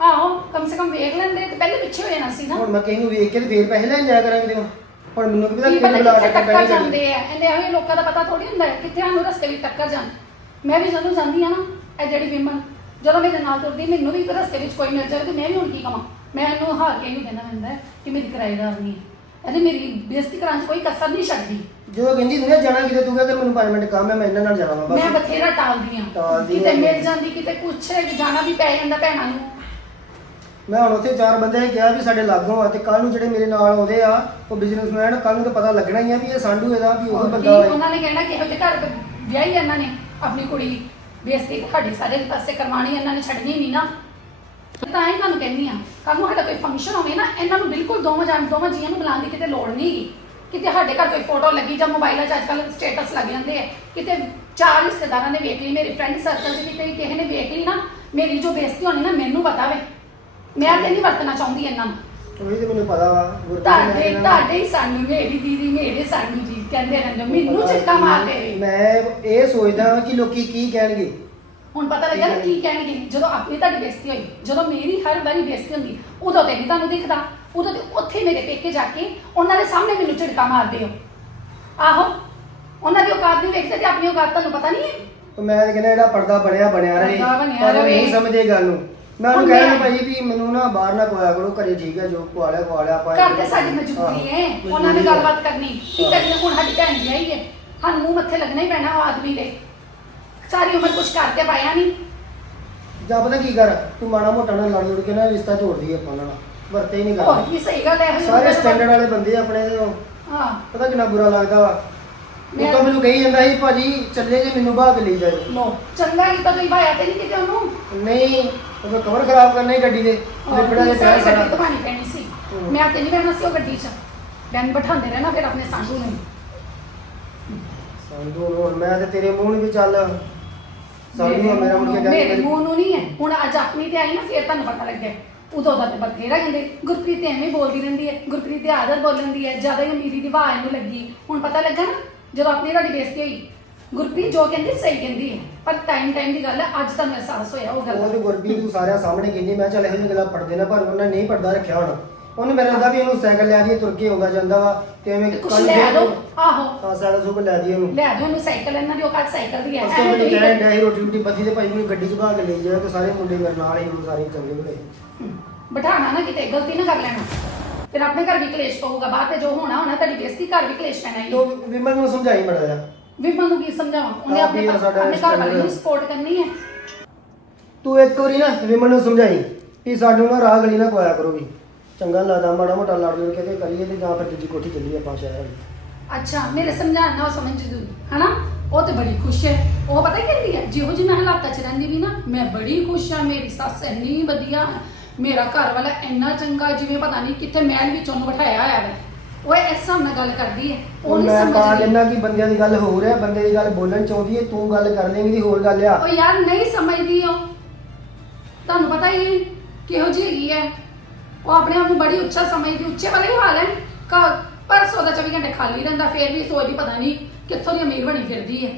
ਆਹੋ ਕਮ ਸੇ ਕਮ ਵੇਖ ਲੈਂਦੇ ਤੇ ਪਹਿਲੇ ਪਿੱਛੇ ਹੋ ਜਾਣਾ ਸੀ ਨਾ ਹੁਣ ਮੈਂ ਕਿਸੇ ਨੂੰ ਵੇਖ ਕੇ ਤੇ ਫੇਰ ਪੈਸੇ ਲੈਣ ਜਾਇਆ ਕਰਾਂਗੇ ਹੁਣ ਹੁਣ ਮੈਨੂੰ ਕੀ ਪਤਾ ਕੀ ਕਿਹਨੂੰ ਪਤਾ ਬੁਲਾ ਕਿੱਥੇ ਕੇ ਟੱਕਰ ਪੈਸੇ ਜਾਂਦੇ ਆ। ਇਹਨੇ ਇਹੋ ਜਿਹੇ ਲੋਕਾਂ ਦਾ ਪਤਾ ਥੋੜੀ ਹੁੰਦਾ ਹੈ ਕਿੱਥੇ ਸਾਨੂੰ ਰਸਤੇ ਵਿੱਚ ਟੱਕਰ ਜਾਣ। ਮੈਂ ਵੀ ਜਦੋਂ ਜਾਂਦੀ ਆ ਨਾ ਇਹ ਜਿਹੜੀ ਵਿਮਨ ਜਦੋਂ ਮੇਰੇ ਨਾਲ ਤੁਰਦੀ ਮੈਨੂੰ ਵੀ ਰਸਤੇ ਵਿੱਚ ਕੋਈ ਮਿਲ ਜਾਵੇ ਤੇ ਮੈਂ ਵੀ ਹੁਣ ਕੀ ਕਵਾਂ? ਮੈਂ ਇਹਨੂੰ ਹਾਰ ਕੇ ਹੀ ਦੇਣਾ ਪੈਂਦਾ ਹੈ ਕਿ ਮੇਰੀ ਕਿਰਾਏਦਾਰ ਨਹੀਂ ਹੈ। ਇਹਦੀ ਮੇਰੀ ਬੇਇੱਜ਼ਤੀ ਕਰਾਂ 'ਚ ਕੋਈ ਕਸਰ ਨਹੀਂ ਛੱਡਦੀ। ਜਦੋਂ ਕਹਿੰਦੀ ਤੂੰ ਜਾਣਾ ਕਿਤੇ ਤੂੰ ਕਹਿੰਦਾ ਮੈਨੂੰ 5 ਮਿੰਟ ਕੰਮ ਹੈ ਮੈਂ ਇਹਨਾਂ ਨਾਲ ਜਾਣਾ ਵਾ ਮੈਂ ਬਸ ਬਥੇਰਾ ਟਾਲਦੀ ਆ ਟਾਲਦੀ ਕਿਤੇ। ਮਿਲ ਜਾਂਦੀ ਕਿਤੇ ਕੁਛ ਜਾਣਾ ਵੀ ਪੈ ਜਾਂਦਾ ਭੈਣਾਂ ਨੂੰ। ਮੈਂ ਹੁਣ ਉੱਥੇ ਚਾਰ ਬੰਦੇ ਨੇ ਕਿਹਾ ਵੀ ਸਾਡੇ ਲਾਗੋਂ ਆ ਤੇ ਕੱਲ ਨੂੰ ਜਿਹੜੇ ਮੇਰੇ ਨਾਲ ਆਉਂਦੇ ਆ ਉਹ ਬਿਜ਼ਨਸਮੈਨ ਕੱਲ ਨੂੰ ਤਾਂ ਪਤਾ ਲੱਗਣਾ ਹੀ ਆ ਵੀ ਇਹ ਸਾਂਢੂ ਇਹਦਾ ਵੀ ਉਹ ਬੰਦਾ ਹੈ ਉਹਨਾਂ ਨੇ ਕਹਿਣਾ ਕਿ ਇਹੋ ਜਿਹੇ ਘਰ ਵਿਆਹੀ ਇਹਨਾਂ ਨੇ ਆਪਣੀ ਕੁੜੀ ਦੀ ਬੇਇੱਜ਼ਤੀ ਤੁਹਾਡੇ ਸਾਰੇ ਪਾਸੇ ਕਰਵਾਣੀ ਇਹਨਾਂ ਨੇ ਛੱਡਣੀ ਨਹੀਂ ਨਾ। ਤਾਂ ਹੀ ਤੁਹਾਨੂੰ ਕਹਿੰਦੀ ਆ ਕੱਲ ਨੂੰ ਸਾਡਾ ਕੋਈ ਫੰਕਸ਼ਨ ਹੋਵੇ ਨਾ ਇਹਨਾਂ ਨੂੰ ਬਿਲਕੁਲ ਦੋਵਾਂ ਜਾਨ ਦੋਵਾਂ ਜੀਆਂ ਨੂੰ ਬੁਲਾਉਣ ਦੀ ਕਿਤੇ ਲੋੜ ਨਹੀਂ ਹੈਗੀ ਕਿਤੇ ਸਾਡੇ ਘਰ ਕੋਈ ਫੋਟੋ ਲੱਗੀ ਜਾਂ ਮੋਬਾਈਲਾਂ 'ਚ ਅੱਜਕੱਲ ਸਟੇਟਸ ਲੱਗ ਜਾਂਦੇ ਆ। ਕਿਤੇ ਚਾਰ ਰਿਸ਼ਤੇਦਾਰਾਂ ਨੇ ਵੇਖ ਲਈ ਮੇਰੇ ਫਰੈਂਡ ਸਰਕਲ 'ਚ ਕਿਤੇ ਕਿਸੇ ਨੇ ਵੇਖ ਲਈ ਨਾ ਮੇਰੀ ਜੋ ਬੇਇੱਜ਼ਤੀ ਹੋਣੀ ਨਾ ਮੈਨੂੰ ਪਤਾ ਵੇ। ਮੈਂ ਤੇ ਨਹੀਂ ਵਰਤਣਾ ਚਾਹੁੰਦੀ ਇਹਨਾਂ ਨੂੰ ਉਹੀ ਤੇ ਮੈਨੂੰ ਪਤਾ ਵਾ ਗੁਰਪ੍ਰੀਤ ਨੇ ਤੁਹਾਡੇ ਕਹਿਣਾ- ਤੁਹਾਡੇ ਹੀ ਸਾਨੂੰ ਮੇਰੀ ਦੀਦੀ ਮੇਰੇ ਸਾਨੂੰ ਜੀ ਕਹਿੰਦੇ ਰਹਿੰਦੇ ਮੈਨੂੰ ਚਿੱਕਾ ਮਾਰਦੇ ਰਹੇ ਮੈਂ ਇਹ ਸੋਚਦਾ ਕਿ ਲੋਕੀ ਕੀ ਕਹਿਣਗੇ। ਹੁਣ ਪਤਾ ਲੱਗਾ ਨਾ ਕੀ ਕਹਿਣਗੇ। ਜਦੋਂ ਆਪਣੀ ਤੁਹਾਡੀ ਬੇਇੱਜ਼ਤੀ ਹੋਈ ਜਦੋਂ ਮੇਰੀ ਹਰ ਵਾਰੀ ਬੇਇੱਜ਼ਤੀ ਹੁੰਦੀ ਉਦੋਂ ਤੇ ਨਹੀਂ ਤੁਹਾਨੂੰ ਦਿਖਦਾ। ਉਦੋਂ ਤੇ ਉੱਥੇ ਮੇਰੇ ਪੇਕੇ ਜਾ ਕੇ ਉਹਨਾਂ ਦੇ ਸਾਹਮਣੇ ਮੈਨੂੰ ਝਿੜਕਾ ਮਾਰਦੇ ਹੋ। ਆਹੋ ਉਹਨਾਂ ਦੀ ਔਕਾਤ ਨਹੀਂ ਵੇਖਦੇ ਤੇ ਆਪਣੀ ਔਕਾਤ ਤੁਹਾਨੂੰ ਪਤਾ ਨਹੀਂ ਹੈ। ਤੇ ਮੈਂ ਤਾਂ ਕਹਿੰਦਾ ਜਿਹੜਾ ਪਰਦਾ ਬਣਿਆ ਬਣਿਆ ਰਹੇ। ਪਰਦਾ ਬਣਿਆ ਪਰ ਉਹ। ਨਹੀਂ ਸਮਝਦੇ ਗੱਲ ਨੂੰ। ਮੈਂ ਉਹਨੂੰ ਕਹਿ ਰਿਹਾ ਭਾਈ ਵੀ ਮੈਨੂੰ ਨਾ ਬਾਹਰ ਨਾ ਕੋਇਆ ਕਰੋ ਘਰੇ ਠੀਕ ਹੈ ਜੋ ਕੁਆਲਿਆ ਕੁਆਲਿਆ ਆਪਾਂ ਘਰ ਤੇ ਸਾਡੀ ਮਜਬੂਰੀ ਹੈ। ਉਹਨਾਂ ਨੇ ਗੱਲਬਾਤ ਕਰਨੀ। ਕੀ ਕਰੀਏ ਹੁਣ ਸਾਡੀ ਭੈਣ ਵਿਆਹੀ ਹੈ ਸਾਨੂੰ ਮੂੰਹ ਮੱਥੇ ਲੱਗਣਾ ਹੀ ਪੈਣਾ ਉਹ ਆਦਮੀ ਦੇ ਸਾਰੀ ਉਮਰ ਕੁਝ ਕਰਕੇ ਪਾਇਆ ਨਹੀਂ। ਜਾਂ ਪਤਾ ਕੀ ਕਰ ਤੂੰ ਮਾੜਾ ਮੋਟਾ ਨਾਲ ਲੜ ਲੜ ਕੇ ਨਾ ਰਿਸ਼ਤਾ ਤੋੜਦੀ ਹੈ ਆਪਾਂ ਨਾਲ। ਵਰਤੇ ਹੀ ਨਹੀਂ ਹੋਰ ਕਰਦੀ ਕੀ ਸਹੀ ਗੱਲ ਹੈ ਸਾਰੇ ਸਟੈਂਡਰਡ ਵਾਲੇ ਬੰਦੇ ਆਪਣੇ ਦੇ ਉਹ। ਹਾਂ। ਪਤਾ ਕਿੰਨਾ ਬੁਰਾ ਲੱਗਦਾ ਵਾ। ਉਹ ਤਾਂ ਮੈਨੂੰ ਕਹੀ ਜਾਂਦਾ ਸੀ ਭਾਜੀ ਚੱਲੇ ਜੇ ਮੈਨੂੰ ਬਾਹਰ ਲਈ ਜਾਓ ਲੋ ਚੰਗਾ ਕੀਤਾ ਤੁਸੀਂ ਭਾਇਆ ਤੇ ਨਹੀਂ ਕਿਤੇ ਉਹਨੂੰ। ਨਹੀਂ ਉਹ ਕਵਰ ਖਰਾਬ ਕਰਨਾ ਹੀ ਗੱਡੀ ਦੇ। ਲਿਪੜਾ ਦੇ ਪੈਰ ਸਾਰਾ ਧਵਾਣੀ ਪੈਣੀ ਸੀ। ਮੈਂ ਤੇ ਨਹੀਂ ਬਹਿਣਾ ਸੀ ਉਹ ਗੱਡੀ 'ਚ। ਬੈਨ ਬਿਠਾਉਂਦੇ ਰਹਿਣਾ ਫਿਰ ਆਪਣੇ ਸਾਂਢੂ ਨੂੰ। ਸੰਦੂ ਹੁਣ ਮੈਂ ਤੇ ਤੇਰੇ ਮੂੰਹ ਨੂੰ ਵੀ ਚੱਲ ਸੰਦੂ ਮੇਰੇ ਮੇਰਾ ਮੁੜ ਕੇ ਮੇਰੇ ਮੂੰਹ ਨੂੰ ਨਹੀਂ ਹੈ। ਹੁਣ ਅੱਜ ਆਪਣੀ ਤੇ ਆਈ ਨਾ ਫਿਰ ਤੁਹਾਨੂੰ ਪਤਾ ਲੱਗਿਆ। ਉਦੋਂ ਦਾ ਤੇ ਬਥੇਰਾ ਕਹਿੰਦੇ ਗੁਰਪ੍ਰੀਤ ਤੇ ਐਵੇਂ ਬੋਲਦੀ ਰਹਿੰਦੀ ਹੈ। ਗੁਰਪ੍ਰੀਤ ਦੀ ਆਦਤ ਬੋਲਣ ਦੀ ਹੈ ਜ਼ਿਆਦਾ ਹੀ ਅਮੀਰੀ ਦੀ ਵਾਹ ਇਹਨੂੰ ਲੱਗੀ। ਹੁਣ ਪਤਾ ਲੱਗਾ ਨਾ ਜਦੋਂ ਆਪਣੀ ਤੁਹਾਡੀ ਬੇਇੱਜ਼ਤੀ ਹੋਈ ਗੁਰਪ੍ਰੀਤ ਜੋ ਕਹਿੰਦੀ ਸਹੀ ਕਹਿੰਦੀ ਹੈ। ਪਰ ਟਾਈਮ ਟਾਈਮ ਦੀ ਗੱਲ ਹੈ ਅੱਜ ਤੁਹਾਨੂੰ ਅਹਿਸਾਸ ਹੋਇਆ ਉਹ ਗੱਲ। ਉਹ ਦਾ। ਤੇ ਗੁਰਬੀ ਤੂੰ ਸਾਰਿਆਂ ਸਾਹਮਣੇ ਕਹਿੰਦੀ ਮੈਂ ਚੱਲ ਇਹੋ ਜਿਹੀ ਗੱਲਾਂ ਪੜਦੇ ਨਾ ਪਰ ਉਹਨਾਂ ਨਹੀਂ ਪੜਦਾ ਰੱਖਿਆ ਹੁਣ। ਉਹਨੇ ਮੇਰੇ ਦਾ ਵੀ ਇਹਨੂੰ ਸਾਈਕਲ ਲਿਆ ਦੀ ਤੁਰ ਕੇ ਆਉਂਦਾ ਜਾਂਦਾ ਵਾ ਤੇ ਐਵੇਂ ਤੇ ਕੁਛ ਕੱਲ੍ਹ ਲੈ ਫਿਰ- ਦੋ। ਆਹੋ। ਹਾਂ ਸਾਈਕਲ ਸੁਕਲ ਲੈ ਦੀ ਉਹਨੂੰ। ਲੈ ਦੋ ਉਹਨੂੰ ਸਾਈਕਲ ਇਹਨਾਂ ਦੀ ਉਹ ਕੱਲ ਸਾਈਕਲ ਦੀ ਹੈ। ਅਸਲ ਐਵੇਂ ਵਿੱਚ ਤੁਸੀਂ ਕਹਿਣ ਡਿਆ ਸੀ ਰੋਟੀ ਰੋਟੀ ਬੱਦੀ ਤੇ ਭਾਈ ਮੈਨੂੰ ਗੱਡੀ 'ਚ ਬਹਾ ਕੇ ਲਈ ਜਾਏ ਤੇ ਸਾਰੇ ਮੁੰਡੇ ਮੇਰੇ ਨਾਲ ਹੀ ਉਹ ਸਾਰੇ ਚੰਗੇ ਭਲੇ। ਬਿਠਾਣਾ ਨਾ ਕਿਤੇ ਗਲਤੀ ਨਾ ਕਰ ਲੈਣਾ। ਫਿਰ ਆਪਣੇ ਘਰ ਵੀ ਕਲੇਸ਼ ਪਊਗਾ ਬਾਅਦ ਤੇ ਜੋ ਹੋਣਾ ਹੋਣਾ ਤੁਹਾਡੀ ਬੇਇੱਜ਼ਤੀ ਘਰ ਵੀ ਕਲੇਸ਼ ਪੈਣਾ ਹੀ ਤੋ ਵਿਮਲ ਨੂੰ ਸਮਝਾਈ ਮੜਾ ਜਾ। ਵਿਮਲ ਨੂੰ ਕੀ ਸਮਝਾਵਾਂ? ਉਹਨੇ ਆਪ ਆਪਣੇ ਸਾਡਾ ਆਪਣੇ ਘਰ ਵਾਲੇ ਨੂੰ standard ਸਪੋਰਟ ਕਰਨੀ ਹੈ। ਤੂੰ ਇੱਕ ਵਾਰੀ ਨਾ ਵਿਮਲ ਨੂੰ ਸਮਝਾਈ ਕਿ ਸਾਨੂੰ ਨਾ ਰਾਹ ਗਲੀ ਨਾ ਕੋਇਆ ਕਰੋ ਵੀ। ਚੰਗਾ ਨੀ ਲੱਗਦਾ ਮਾੜਾ ਮੋਟਾ ਲੜ ਲੜ ਕੇ ਤੇ ਕਰੀਏ ਤੇ ਜਾਂ ਫਿਰ ਦੂਜੀ ਕੋਠੀ ਚੱਲੀਏ ਆਪਾਂ ਸ਼ਹਿਰ ਵਾਲੀ। ਅੱਛਾ ਮੇਰੇ ਸਮਝਾਉਣ ਨਾਲ ਉਹ ਸਮਝ ਜੂ। ਹਨਾ? ਉਹ ਤੇ ਬੜੀ ਖੁਸ਼ ਹੈ। ਉਹ ਪਤਾ ਕੀ ਕਹਿੰਦੀ ਹੈ? ਜਿਹੋ ਜਿਹੀ ਮੈਂ ਹਾਲਾਤਾਂ 'ਚ ਰਹਿੰਦੀ ਵੀ ਨਾ ਮੈਂ ਬੜੀ ਖੁਸ਼ ਹਾਂ ਮੇਰੀ ਸੱਸ ਇੰਨੀ ਵਧੀਆ ਮੇਰਾ ਘਰ ਵਾਲਾ ਇੰਨਾ ਚੰਗਾ ਜਿਵੇਂ ਪਤਾ ਨਹੀਂ ਕਿੱਥੇ ਮਹਿਲ ਵਿੱਚ ਉਹਨੂੰ ਬਿਠਾਇਆ ਹੋਇਆ ਹੈ ਇਸ ਹਿਸਾਬ ਨਾਲ ਗੱਲ ਕਰਦੀ ਹੈ ਉਹ ਨਹੀਂ ਮੈਂ ਸਮਝਦੀ। ਕਹਿੰਦਾ ਕਿ ਬੰਦਿਆਂ ਦੀ ਗੱਲ ਹੋ ਰਿਹਾ ਬੰਦੇ ਦੀ ਗੱਲ ਬੋਲਣ ਚਾਹੁੰਦੀ ਹੈ ਤੂੰ ਗੱਲ ਕਰ ਲੇਂਗੀ ਦੀ ਹੋਰ ਗੱਲ ਆ। ਉਹ ਯਾਰ ਨਹੀਂ ਸਮਝਦੀ ਉਹ। ਤੁਹਾਨੂੰ ਪਤਾ ਹੀ ਹੈ ਕਿਹੋ ਜਿਹੀ ਹੈਗੀ ਹੈ। ਉਹ ਆਪਣੇ ਆਪ ਨੂੰ ਬੜੀ ਉੱਚਾ ਸਮਝਦੀ ਉੱਚੇ ਵਾਲੇ ਹੀ ਹਾਲ ਹੈ। ਕ- ਪਰਸੋਂ ਦਾ 24 ਘੰਟੇ ਖਾਲੀ ਰਹਿੰਦਾ ਫੇਰ ਵੀ ਸੋਚਦੀ ਪਤਾ ਨਹੀਂ ਕਿੱਥੋਂ ਦੀ ਅਮੀਰ ਬਣੀ ਫਿਰਦੀ ਹੈ।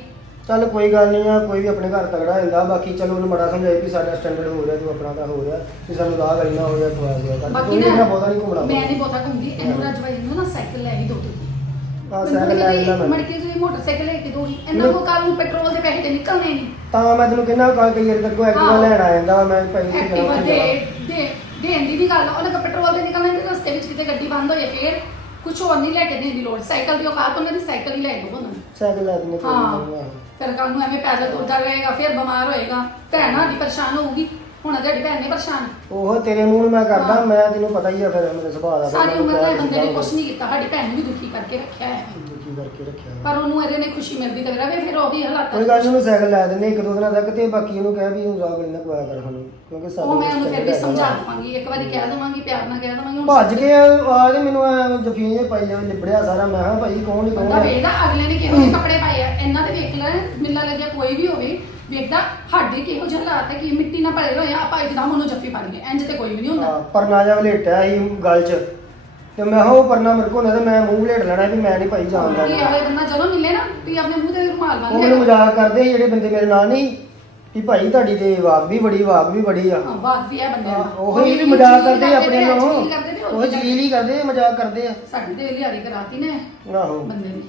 ਚੱਲ ਕੋਈ ਗੱਲ ਨਹੀਂ ਆ ਕੋਈ ਵੀ ਆਪਣੇ ਘਰ ਤਗੜਾ ਹੁੰਦਾ ਬਾਕੀ ਚਲੋ ਉਹਨੂੰ ਬੜਾ ਸਮਝਾਈ ਵੀ ਸਾਡਾ ਸਟੈਂਡਰਡ ਹੋ ਰਿਹਾ ਤੂੰ ਆਪਣਾ ਤਾਂ ਹੋ ਰਿਹਾ ਕਿ ਸਾਨੂੰ ਰਾਹ ਗਲੀ ਨਾ ਹੋ ਜਾ ਖਵਾ ਦਿਆ ਕਰ ਬਾਕੀ ਤੂੰ ਨਾ ਇਹਨਾਂ ਬਹੁਤਾ ਨਹੀਂ ਘੁੰਮਣਾ ਮੈਂ ਨਹੀਂ ਬਹੁਤਾ ਘੁੰਮਦੀ ਇਹਨੂੰ ਰਜਵਾਈ ਨੂੰ ਨਾ ਸਾਈਕਲ ਲੈ ਕੇ ਦੋ ਤੂੰ। ਆ ਸਾਈਕਲ ਲੈ ਲੈਣਾ ਮੈਂ। ਮੜ ਕੇ ਤੁਸੀਂ ਮੋਟਰਸਾਈਕਲ ਲੈ ਕੇ ਦੋ ਇਹਨਾਂ ਕੋ ਕੱਲ ਨੂੰ ਪੈਟਰੋਲ ਦੇ ਪੈਸੇ ਤੇ ਨਿਕਲਣੇ ਨਹੀਂ। ਤਾਂ ਮੈਂ ਤੈਨੂੰ ਕਹਿੰਦਾ ਕੱਲ ਕਈ ਵਾਰ ਤੇਰੇ ਕੋਲ ਐਕਟਿਵਾ ਆਹੋ। ਲੈਣ ਆ ਜਾਂਦਾ ਵਾ, ਮੈਂ ਭਾਈ ਇੱਥੇ ਐਕਟਿਵਾ ਜਾਣਾ। ਦੇ ਦੇ ਦੇਣ ਦੀ ਵੀ ਗੱਲ ਉਹਨੇ ਕੋ ਪੈਟਰੋਲ ਤੇ ਨਿਕਲਣਾ ਤੇ ਰਸਤੇ ਵਿੱਚ ਕਿਤੇ ਗੱਡੀ ਬੰਦ ਹੋ ਜਾਏ ਫੇਰ। ਕੁਝ ਹੋਰ ਨਹੀਂ ਲੈ ਕੇ ਦੇਣ ਦੀ ਲੋੜ। ਸਾਈਕਲ ਦੀ ਔਕਾਤ ਉਹਨਾਂ ਦੀ ਸਾਈਕਲ ਹੀ ਲੈ ਦੋ ਉਹਨਾਂ ਨੂੰ। ਸਾਈਕਲ ਲੈ ਦਿੰਦੇ ਕੋਈ ਹਾਂ ਨਹੀਂ ਫਿਰ ਕੱਲ ਨੂੰ ਐਵੇਂ ਪੈਦਲ ਤੁਰਦਾ ਰਹੇਗਾ ਫਿਰ ਬਿਮਾਰ ਹੋਏਗਾ। ਭੈਣਾਂ ਦੀ ਪਰੇਸ਼ਾਨ ਹੋਊਗੀ। ਹੁਣ ਤੁਹਾਡੀ ਭੈਣ ਨੇ ਪਰੇਸ਼ਾਨ। ਉਹ ਤੇਰੇ ਮੂੰਹ ਨੂੰ ਮੈਂ ਕਰਦਾ ਹਾਂ। ਮੈਂ ਤੈਨੂੰ ਪਤਾ ਹੀ ਆ ਫਿਰ ਮੇਰੇ ਸੁਭਾਅ ਦਾ। ਸਾਰੀ ਉਮਰ ਦਾ ਇਹ ਬੰਦੇ ਨੇ ਕੁਝ ਨਹੀਂ ਕੀਤਾ ਸਾਡੀ ਭੈਣ ਨੂੰ ਵੀ ਦੁਖੀ ਕਰਕੇ ਰੱਖਿਆ ਹੈ। ਕਰਕੇ ਰੱਖਿਆ। ਪਰ ਉਹਨੂੰ ਇਹਦੇ ਨੇ ਖੁਸ਼ੀ ਮਿਲਦੀ ਕਦੇ ਰਵੇ ਫਿਰ ਉਹੀ ਹਾਲਾਤਾਂ ਕੋਈ ਗੱਲ ਨੀ ਉਹਨੂੰ ਸਾਈਕਲ ਲੈ ਦਿੰਦੇ ਇੱਕ ਦੋ ਦਿਨਾਂ ਤੱਕ ਤੇ ਬਾਕੀ ਉਹਨੂੰ ਕਹਿ ਵੀ ਰਾਹ ਗਲੀ ਨਾ ਖਵਾਇਆ ਕਰ ਸਾਨੂੰ ਕਿਉਂਕਿ ਸਾਡੇ ਉਹ ਮੈਂ ਉਹਨੂੰ ਫਿਰ ਵੀ ਸਮਝਾ। ਦਵਾਂਗੀ ਇੱਕ ਵਾਰੀ ਕਹਿ ਦਵਾਂਗੀ ਪਿਆਰ ਨਾਲ ਕਹਿ ਦਵਾਂਗੀ ਹੁਣ ਭੱਜ ਕੇ ਆ ਤੇ ਮੈਨੂੰ ਐ ਜਫੀਨ ਜਿਹੇ ਪਾਈ ਜਾਵੇ ਲਿਬੜਿਆ ਸਾਰਾ ਮੈਂ ਕਿਹਾ ਭਾਈ ਕੌਣ ਨਹੀਂ ਬੰਦਾ ਕੌਣ ਵੇਖਦਾ ਅਗਲੇ ਨੇ ਕਿਹੋ ਜਿਹੇ ਕੱਪੜੇ ਪਾਏ ਆ ਇਹਨਾਂ ਦੇ ਵੇਖ ਲੈ ਮਿਲਣ ਲੱਗਿਆ ਕੋਈ ਵੀ ਹੋਵੇ ਵੇਖਦਾ ਸਾਡੇ ਕਿਹੋ ਜਿਹੇ ਹਾਲਾਤ ਹੈ ਕਿ ਮਿੱਟੀ ਨਾਲ ਭਰੇ ਹੋਏ ਆ ਆਪਾਂ ਇੱਕਦਮ ਉਹਨੂੰ ਜੱਫੀ ਪਾ ਲਈਏ ਇੰਜ ਤੇ ਕੋਈ ਵੀ ਨਹੀਂ ਹੁੰਦਾ ਹਾਂ, ਪਰਨਾ ਜਾ ਵਲੇਟਿਆ ਸੀ ਗਲ 'ਚ ਤੇ ਮੈਂ ਕਿਹਾ ਉਹ ਪਰਨਾ ਮੇਰੇ ਕੋਲ ਤੇ ਮੈਂ ਮੂੰਹ ਵਲੇਟ ਲੈਣਾ ਵੀ ਮੈਂ ਨਹੀਂ ਭਾਈ ਜਾਣਦਾ। ਕਿ ਇਹੋ ਬੰਦਾ ਜਦੋਂ ਮਿਲੇ ਨਾ ਵੀ ਆਪਣੇ ਮੂੰਹ ਤੇ ਰੁਮਾਲ ਉਹ ਬੰਨ ਮੈਨੂੰ ਮਜ਼ਾਕ ਕਰਦੇ ਸੀ ਜਿਹੜੇ ਬੰਦੇ ਮੇਰੇ ਨਾਲ ਨਹੀਂ ਕਿ ਭਾਈ ਤੁਹਾਡੀ ਤੇ ਵਾਗ ਵੀ ਬੜੀ ਵਾਗ ਵੀ ਬੜੀ ਆ। ਹਾਂ ਵਾਕ ਵੀ ਆ ਬੰਦੇ ਹਾਂ, ਨੂੰ ਉਹ ਵੀ ਮਜ਼ਾਕ ਕਰਦੇ ਆ ਆਪਣੇ ਪਏ ਨੂੰ ਜਲੀਲ ਕਰਦੇ ਨੇ, ਹੋਰ ਉਹ। ਜਲੀਲ ਹੀ ਕਰਦੇ ਮਜ਼ਾਕ ਕਰਦੇ ਆ। ਸਾਡੀ ਤੇ ਲਿਆਰੀ ਕਰਾਤੀ ਨੇ ਆਹੋ। ਬੰਦੇ ਨੇ।